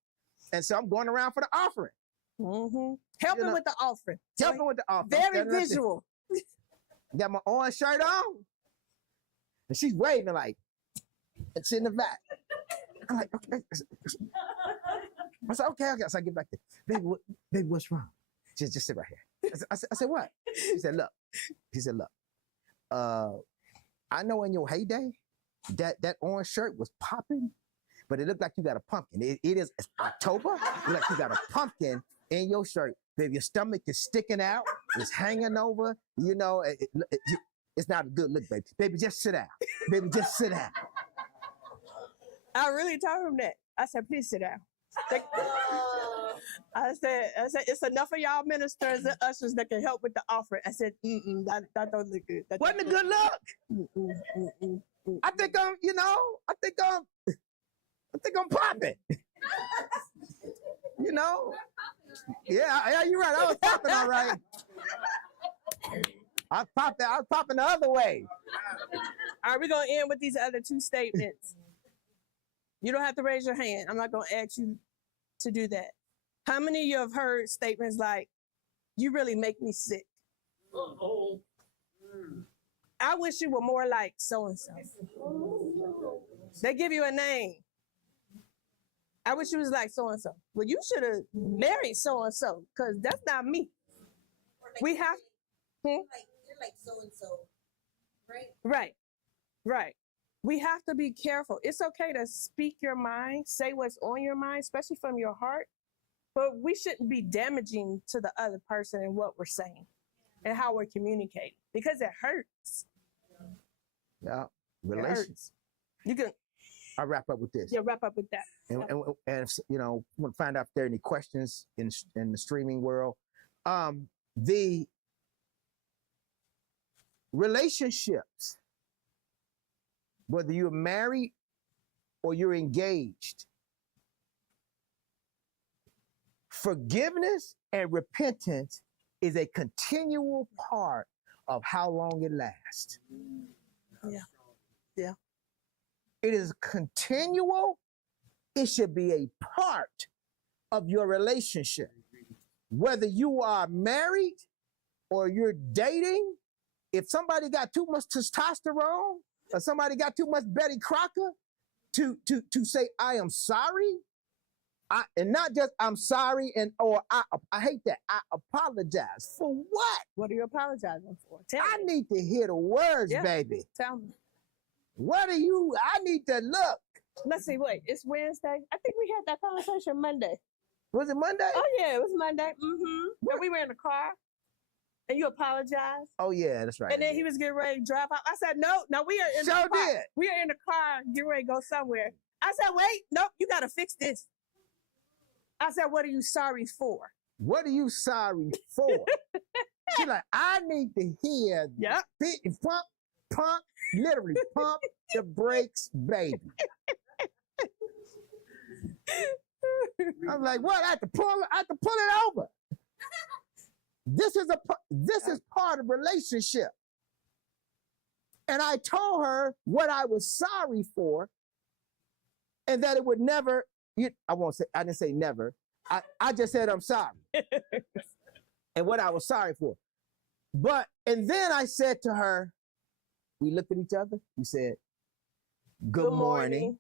and so I'm going around for the offering. Mm-hmm. Helping with the offering. Helping with the offering. Very visual. Got my orange shirt on, and she's waving like it's in the back. I'm like, okay. I said, okay. So I get back there. Baby, what's wrong? She said, just sit right here. I said, what? She said, look. I know in your heyday, that orange shirt was popping, but it looked like you got a pumpkin. It's October. It looked like you got a pumpkin in your shirt. Baby, your stomach is sticking out. It's hanging over. It's not a good look, baby. Baby, just sit down. Baby, just sit down. I really told him that. I said, please sit down. I said, it's enough of y'all ministers and ushers that can help with the offering. I said, that don't look good. Wasn't a good look. I think I'm popping. Yeah, you're right. I was popping all right. I was popping the other way. All right, we're going to end with these other two statements. You don't have to raise your hand. I'm not going to ask you to do that. How many of you have heard statements like, you really make me sick? I wish you were more like so-and-so. They give you a name. I wish you was like so-and-so. Well, you should have married so-and-so because that's not me. We have... You're like so-and-so, right? Right. We have to be careful. It's okay to speak your mind, say what's on your mind, especially from your heart, but we shouldn't be damaging to the other person in what we're saying and how we're communicating because it hurts. Yeah, relations. You can. I'll wrap up with this. Yeah, wrap up with that. And if, want to find out if there are any questions in the streaming world. The relationships, whether you're married or you're engaged, forgiveness and repentance is a continual part of how long it lasts. Yeah. It is continual. It should be a part of your relationship. Whether you are married or you're dating, if somebody got too much testosterone or somebody got too much Betty Crocker to say, I am sorry, and not just I'm sorry or I hate that. I apologize. For what? What are you apologizing for? I need to hear the words, baby. Tell me. I need to look. Let's see, wait, it's Wednesday. I think we had that conversation Monday. Was it Monday? Oh, yeah, it was Monday. Mm-hmm. And we were in the car, and you apologized. Oh, yeah, that's right. And then he was getting ready to drive out. I said, no, we are in the car. Did. We are in the car, getting ready to go somewhere. I said, wait, nope, you got to fix this. I said, what are you sorry for? What are you sorry for? She's like, I need to hear pump, literally pump the brakes, baby. I'm like, what? I have to pull it over. This is part of relationship. And I told her what I was sorry for, and that it would never. I didn't say never. I just said I'm sorry, and what I was sorry for. And then I said to her, we looked at each other. We said, "Good morning."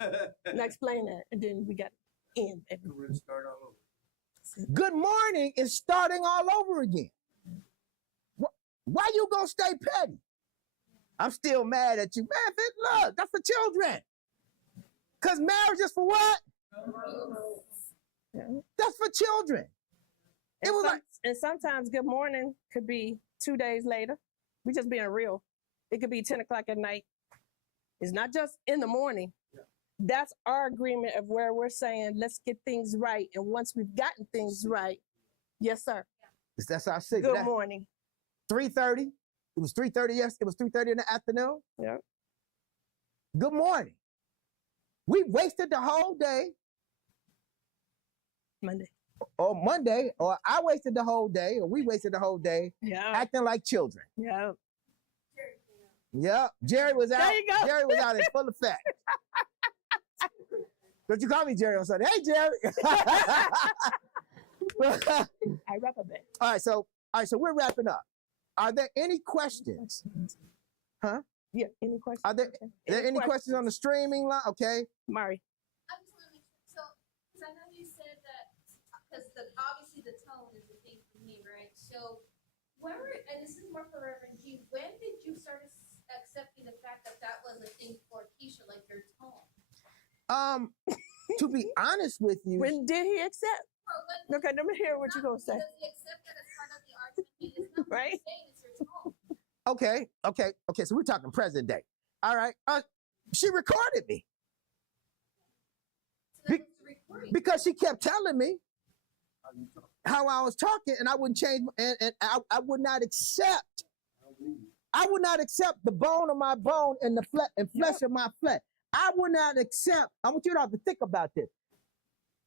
Now explain that, and then we got in. We're gonna start all over. Good morning is starting all over again. Why you gonna stay petty? I'm still mad at you. Man, look, that's for children. Because marriage is for what? Yeah. That's for children. And sometimes good morning could be 2 days later. We just being real. It could be 10 o'clock at night. It's not just in the morning. Yeah. That's our agreement of where we're saying, let's get things right. And once we've gotten things right, yes, sir. That's our signal. Good morning. 3:30. It was 3:30. Yes, it was 3:30 in the afternoon. Yeah. Good morning. We wasted the whole day. Monday. Or Monday, or I wasted the whole day, or we wasted the whole day Yeah. acting like children. Yeah. Yep. Jerry was out. There you go. Jerry was out in full effect. Don't you call me Jerry on Sunday? Hey, Jerry. I wrap a bit. All right, so we're wrapping up. Are there any questions? Huh? Yeah. Any questions? Are there any questions on the streaming line? Okay. Mari. I just want to make sure. So, because I know you said that, because obviously the tone is the thing for me, right? So, and this is more for Reverend G, when did you start accepting the fact that that was a thing for Keisha, like your tone? To be honest with you, When did he accept? Okay, let me hear what you're going to say. Because he accepted as part of the argument. It's not Right? what you're saying, it's your tone. okay. So we're talking present day. All right. She recorded me So that was the recording. because she kept telling me how I was talking, and I wouldn't change, and I would not accept. I would not accept the bone of my bone and the flesh of my flesh. I would not accept. I want you to have to think about this.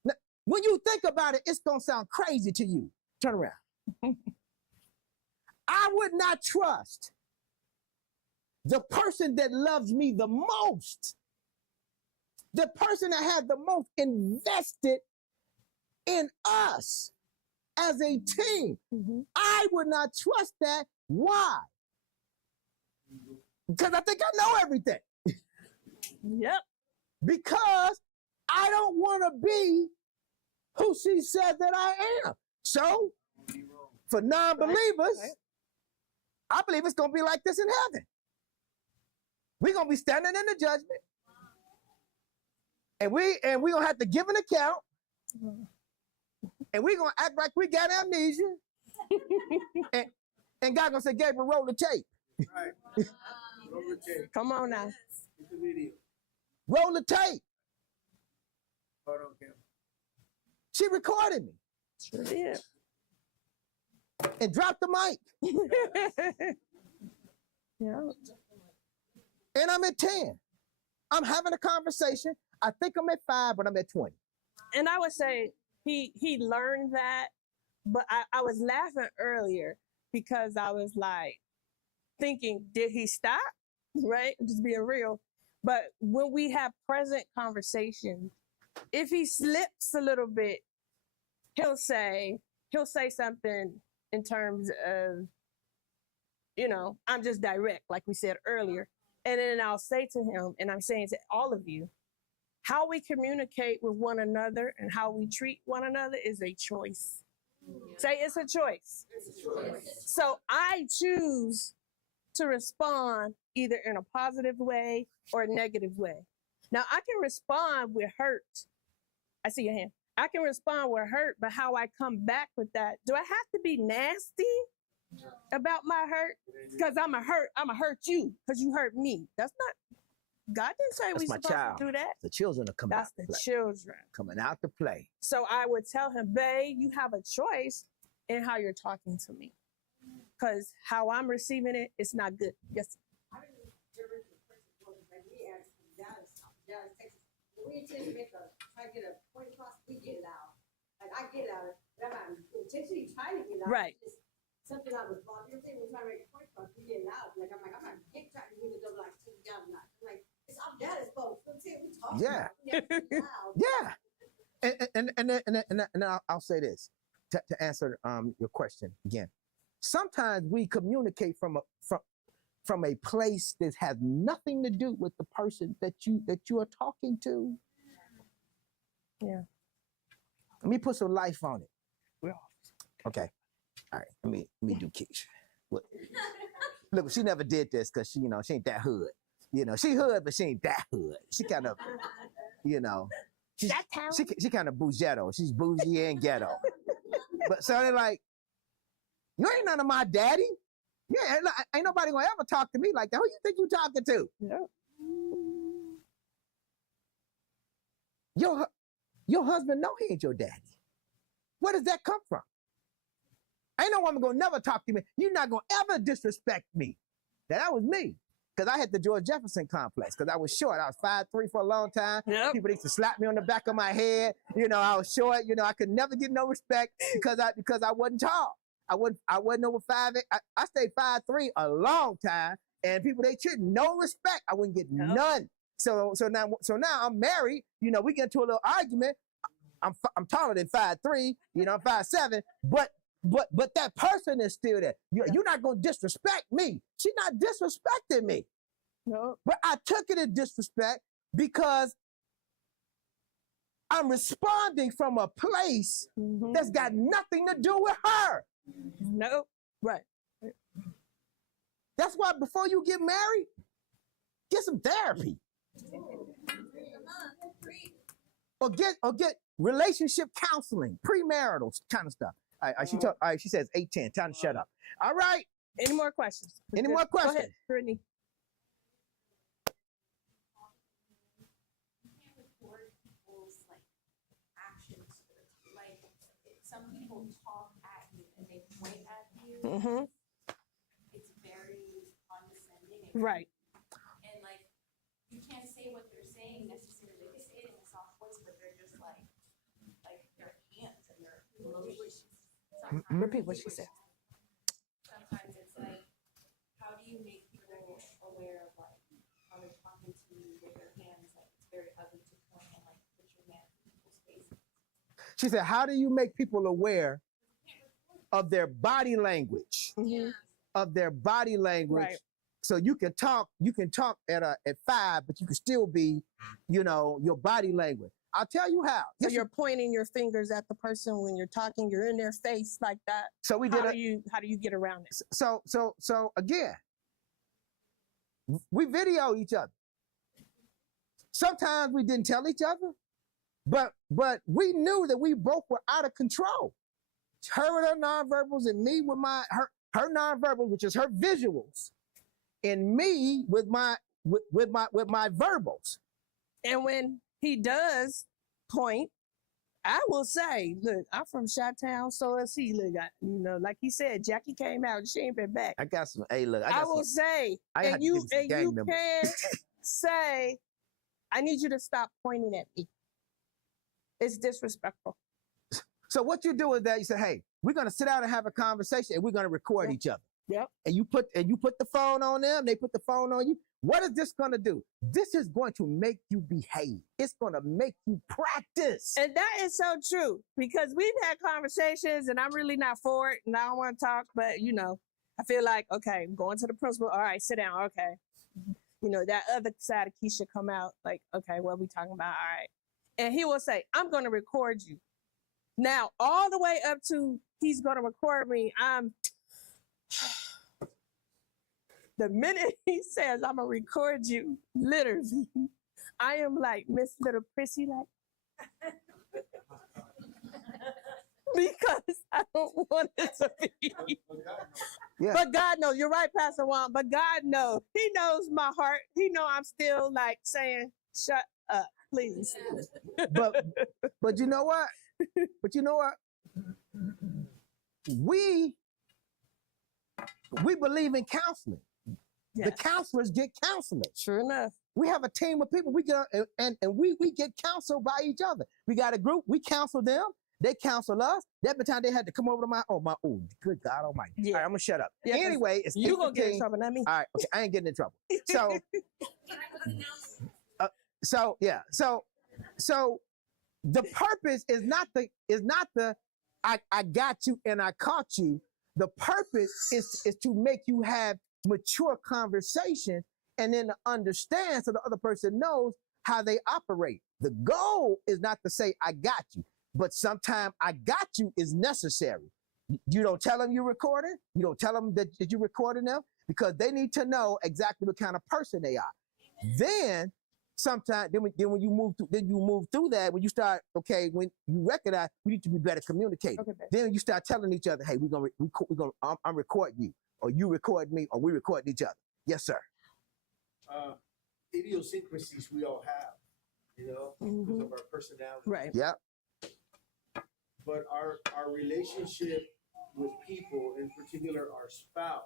Now, when you think about it, it's gonna sound crazy to you. Turn around. I would not trust the person that loves me the most, the person that had the most invested in us as a team. Mm-hmm. I would not trust that. Why? Because I think I know everything. Yep. Because I don't want to be who she said that I am. So, for non-believers, I believe it's going to be like this in heaven. We're going to be standing in the judgment. And we're going to have to give an account. And we're going to act like we got amnesia. and God going to say, Gabriel, roll the tape. Right. Roll the tape. Come on now. It's a video. Roll the tape. Hold on, Kim. She recorded me Sure did. and dropped the mic. Yeah. And I'm at 10. I'm having a conversation. I think I'm at 5, but I'm at 20. And I would say he learned that, but I was laughing earlier because I was like thinking, did he stop? Right? Just being real. But when we have present conversations, if he slips a little bit, he'll say something in terms of, I'm just direct, like we said earlier. And then I'll say to him, and I'm saying to all of you, how we communicate with one another and how we treat one another is a choice. Say it's a choice. It's a choice. So I choose to respond either in a positive way or a negative way. Now I can respond with hurt. I see your hand. I can respond with hurt, but how I come back with that, do I have to be nasty about my hurt? Because I'm a hurt you because you hurt me. That's not, God didn't say That's we my supposed child. to do that. The children are coming That's out to the play. children. Coming out to play. So I would tell him, babe, you have a choice in how you're talking to me. Because how I'm receiving it, it's not good. Yes. I remember the person like we asked from Dallas, Texas. When we intend to try to get a point across, we get it out. Like I get it out, but I'm not doing intentionally trying to get out. Right. It's just something I was bothered. You're saying we're trying to make a point about you getting out. Like, I'm not dick trying to ring the door, like, take it down. I'm like, it's our dad's fault. Let's see what we talking Yeah. about. We have to get out. Yeah. And I'll say this to answer your question again. Sometimes we communicate from a place that has nothing to do with the person that you are talking to. Yeah. Let me put some life on it. Okay. All right. Let me do Keisha. Look, she never did this because she ain't that hood. She hood, but she ain't that hood. She kind of, she kind of bougetto. She's bougie and ghetto. But so they're like, you ain't none of my daddy. Yeah, ain't nobody gonna ever talk to me like that. Who you think you talking to? Yeah. Your husband know he ain't your daddy. Where does that come from? Ain't no woman gonna never talk to me. You're not gonna ever disrespect me. That was me. Because I had the George Jefferson complex. Because I was short. I was 5'3" for a long time. Yep. People used to slap me on the back of my head. I was short. I could never get no respect because I wasn't tall. I wasn't over 5'8". I stayed 5'3" a long time, and people they treated no respect. I wouldn't get none. So now I'm married. We get into a little argument. I'm taller than 5'3". I'm 5'7". But that person is still there. You're not gonna disrespect me. She's not disrespecting me. No. But I took it as disrespect because I'm responding from a place that's got nothing to do with her. No. Right. That's why before you get married, get some therapy. Or get relationship counseling, premarital kind of stuff. All right, she says 8:10. Time to shut up. All right. Any more questions? Any more questions? Go ahead, Brittany. You can't record people's actions. Like some people talk at you and they point at you. Mm-hmm. It's very condescending. Right. And you can't say what they're saying necessarily. They say it in a soft voice, but they're just like their hands and their emotions. Repeat what she said. Sometimes it's how do you make people aware of how they're talking to you with their hands? It's very ugly to point and put your hands in people's faces. She said, how do you make people aware of their body language? Mm-hmm. Of their body language. Right. So you can talk at 5, but you can still be, your body language. I'll tell you how. So you're pointing your fingers at the person when you're talking, you're in their face like that. So we did how do you get around it? So again, we video each other. Sometimes we didn't tell each other, but we knew that we both were out of control. Her with her nonverbals and me with her nonverbals, which is her visuals, and me with my verbals. And when he does point, I will say, look, I'm from Chi-Town, so is he. Look, like he said, Jackie came out and she ain't been back. I got some. Hey, look, I will say, and you can say, I need you to stop pointing at me. It's disrespectful. So what you do is that you say, hey, we're gonna sit down and have a conversation, and we're gonna record each other. Yep. And you put the phone on them. They put the phone on you. What is this going to do? This is going to make you behave. It's going to make you practice. And that is so true because we've had conversations and I'm really not for it and I don't want to talk, but I feel like, okay, I'm going to the principal. All right, sit down. Okay. That other side of Keisha come out like, okay, what are we talking about? All right. And he will say, I'm going to record you. Now, all the way up to he's going to record me. The minute he says, I'm going to record you, literally, I am like Miss Little Prissy, because I don't want it to be. Yeah. But God knows, you're right, Pastor Juan, but God knows. He knows my heart. He knows I'm still saying, shut up, please. But you know what? We believe in counseling. Yes. The counselors get counseling. Sure enough. We have a team of people. We get and we get counseled by each other. We got a group. We counsel them. they counsel us. That time they had to come over to oh, good God Almighty. Yeah. All right, I'm gonna shut up. Yeah, 'cause Anyway, it's You gonna get in 8:15. trouble, not me. All right, okay, I ain't getting in trouble. So, Can I go announce? yeah, so the purpose is not the I got you and I caught you. The purpose is to make you have mature conversation and then to understand so the other person knows how they operate. The goal is not to say I got you, but sometimes I got you is necessary. You don't tell them you're recording. You don't tell them that you're recording them because they need to know exactly what kind of person they are. Then sometimes when you move through that, when you start, okay, when you recognize we need to be better communicators. Okay, babe. Then you start telling each other, hey, I'm recording you, or you record me, or we record each other. Yes, sir. Idiosyncrasies we all have, because of our personality. Right. Yeah. But our relationship with people, in particular our spouse,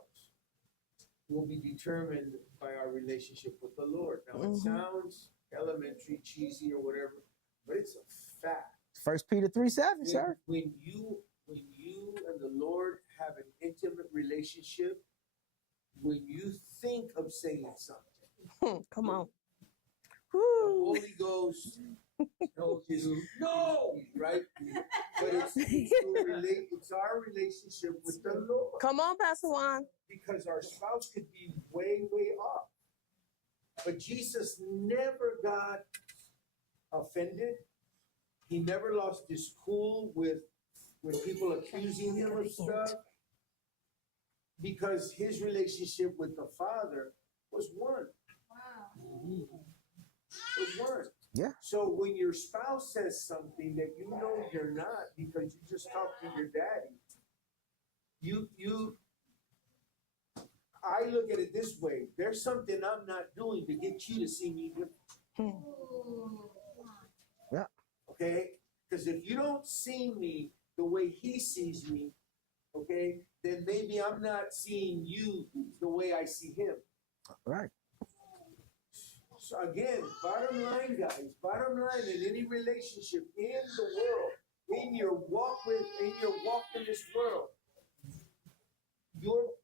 will be determined by our relationship with the Lord. Now it sounds elementary, cheesy, or whatever, but it's a fact. 1 Peter 3:7, sir. When you and the Lord have an intimate relationship, when you think of saying something, Come on. the Woo. Holy Ghost tells you no, right? But it's our relationship with the Lord. Come on, Pastor Juan. Because our spouse could be way, way off. But Jesus never got offended. He never lost his cool with people accusing him of stuff. Because his relationship with the Father was one. Wow. Was one. Yeah. So when your spouse says something that you know you're not because you just talked to your daddy, I look at it this way. There's something I'm not doing to get you to see me different. Yeah. Okay? Because if you don't see me the way he sees me, okay, then maybe I'm not seeing you the way I see him. Right. So again, bottom line, guys, in any relationship in the world, in your walk in this world,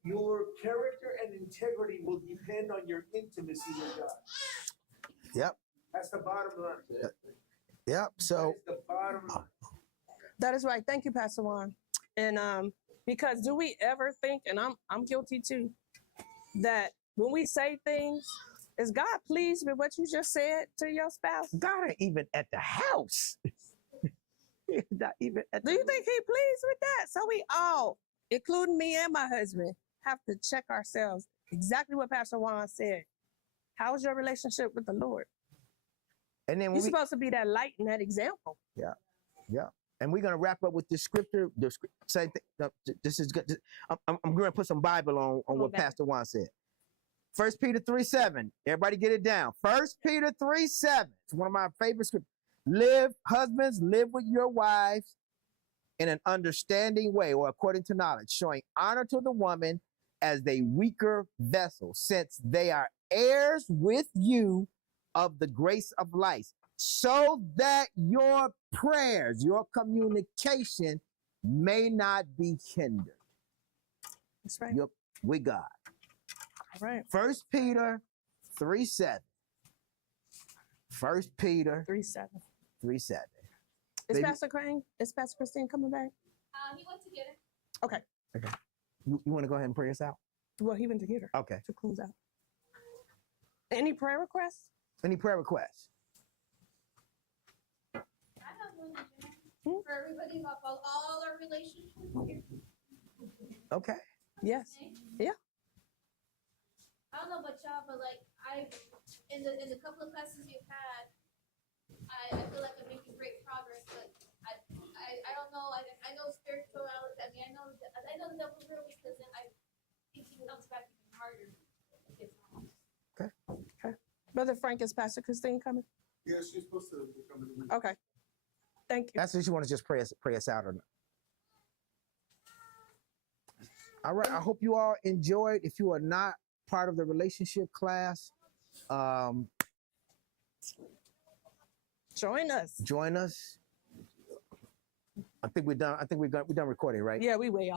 your character and integrity will depend on your intimacy with God. Yep. That's the bottom line. Yep. So That's the bottom line. That is right. Thank you, Pastor Juan. And because do we ever think, and I'm guilty too, that when we say things, is God pleased with what you just said to your spouse? God ain't even at the house. Not even at Do you think he pleased with that? So we all, including me and my husband, have to check ourselves. Exactly what Pastor Juan said. How's your relationship with the Lord? And then You're supposed to be that light and that example. Yeah. And we're gonna wrap up with this scripture. Same thing. This is good. I'm going to put some Bible on what Okay. Pastor Juan said. 1 Peter 3:7. Everybody get it down. 1 Peter 3:7. It's one of my favorite scriptures. Husbands, live with your wives in an understanding way, or according to knowledge, showing honor to the woman as a weaker vessel, since they are heirs with you of the grace of life, so that your prayers, your communication may not be hindered. That's right. With God. All right. 1 Peter 3:7. 1 Peter 3-7. 3:7. Is Pastor Crane? Is Pastor Christine coming back? He went to get it. Okay. You want to go ahead and pray us out? Well, he went to get her Okay. to close out. Any prayer requests? Any prayer requests? I have one for everybody about all our relationships here. Okay. Yes. Okay? Yeah. I don't know about y'all, but like in the couple of classes you've had, I feel like I'm making great progress, but I don't know. I know spirituality. I mean, I know the devil's real because then I think he comes back even harder. Okay. Brother Frank, is Pastor Christine coming? Yeah, she's supposed to be coming to me. Okay. Thank you. That's if you want to just pray us out or not. All right. I hope you all enjoyed. If you are not part of the relationship class, Join us. join us. I think we're done. I think we're done recording, right? Yeah, we way off.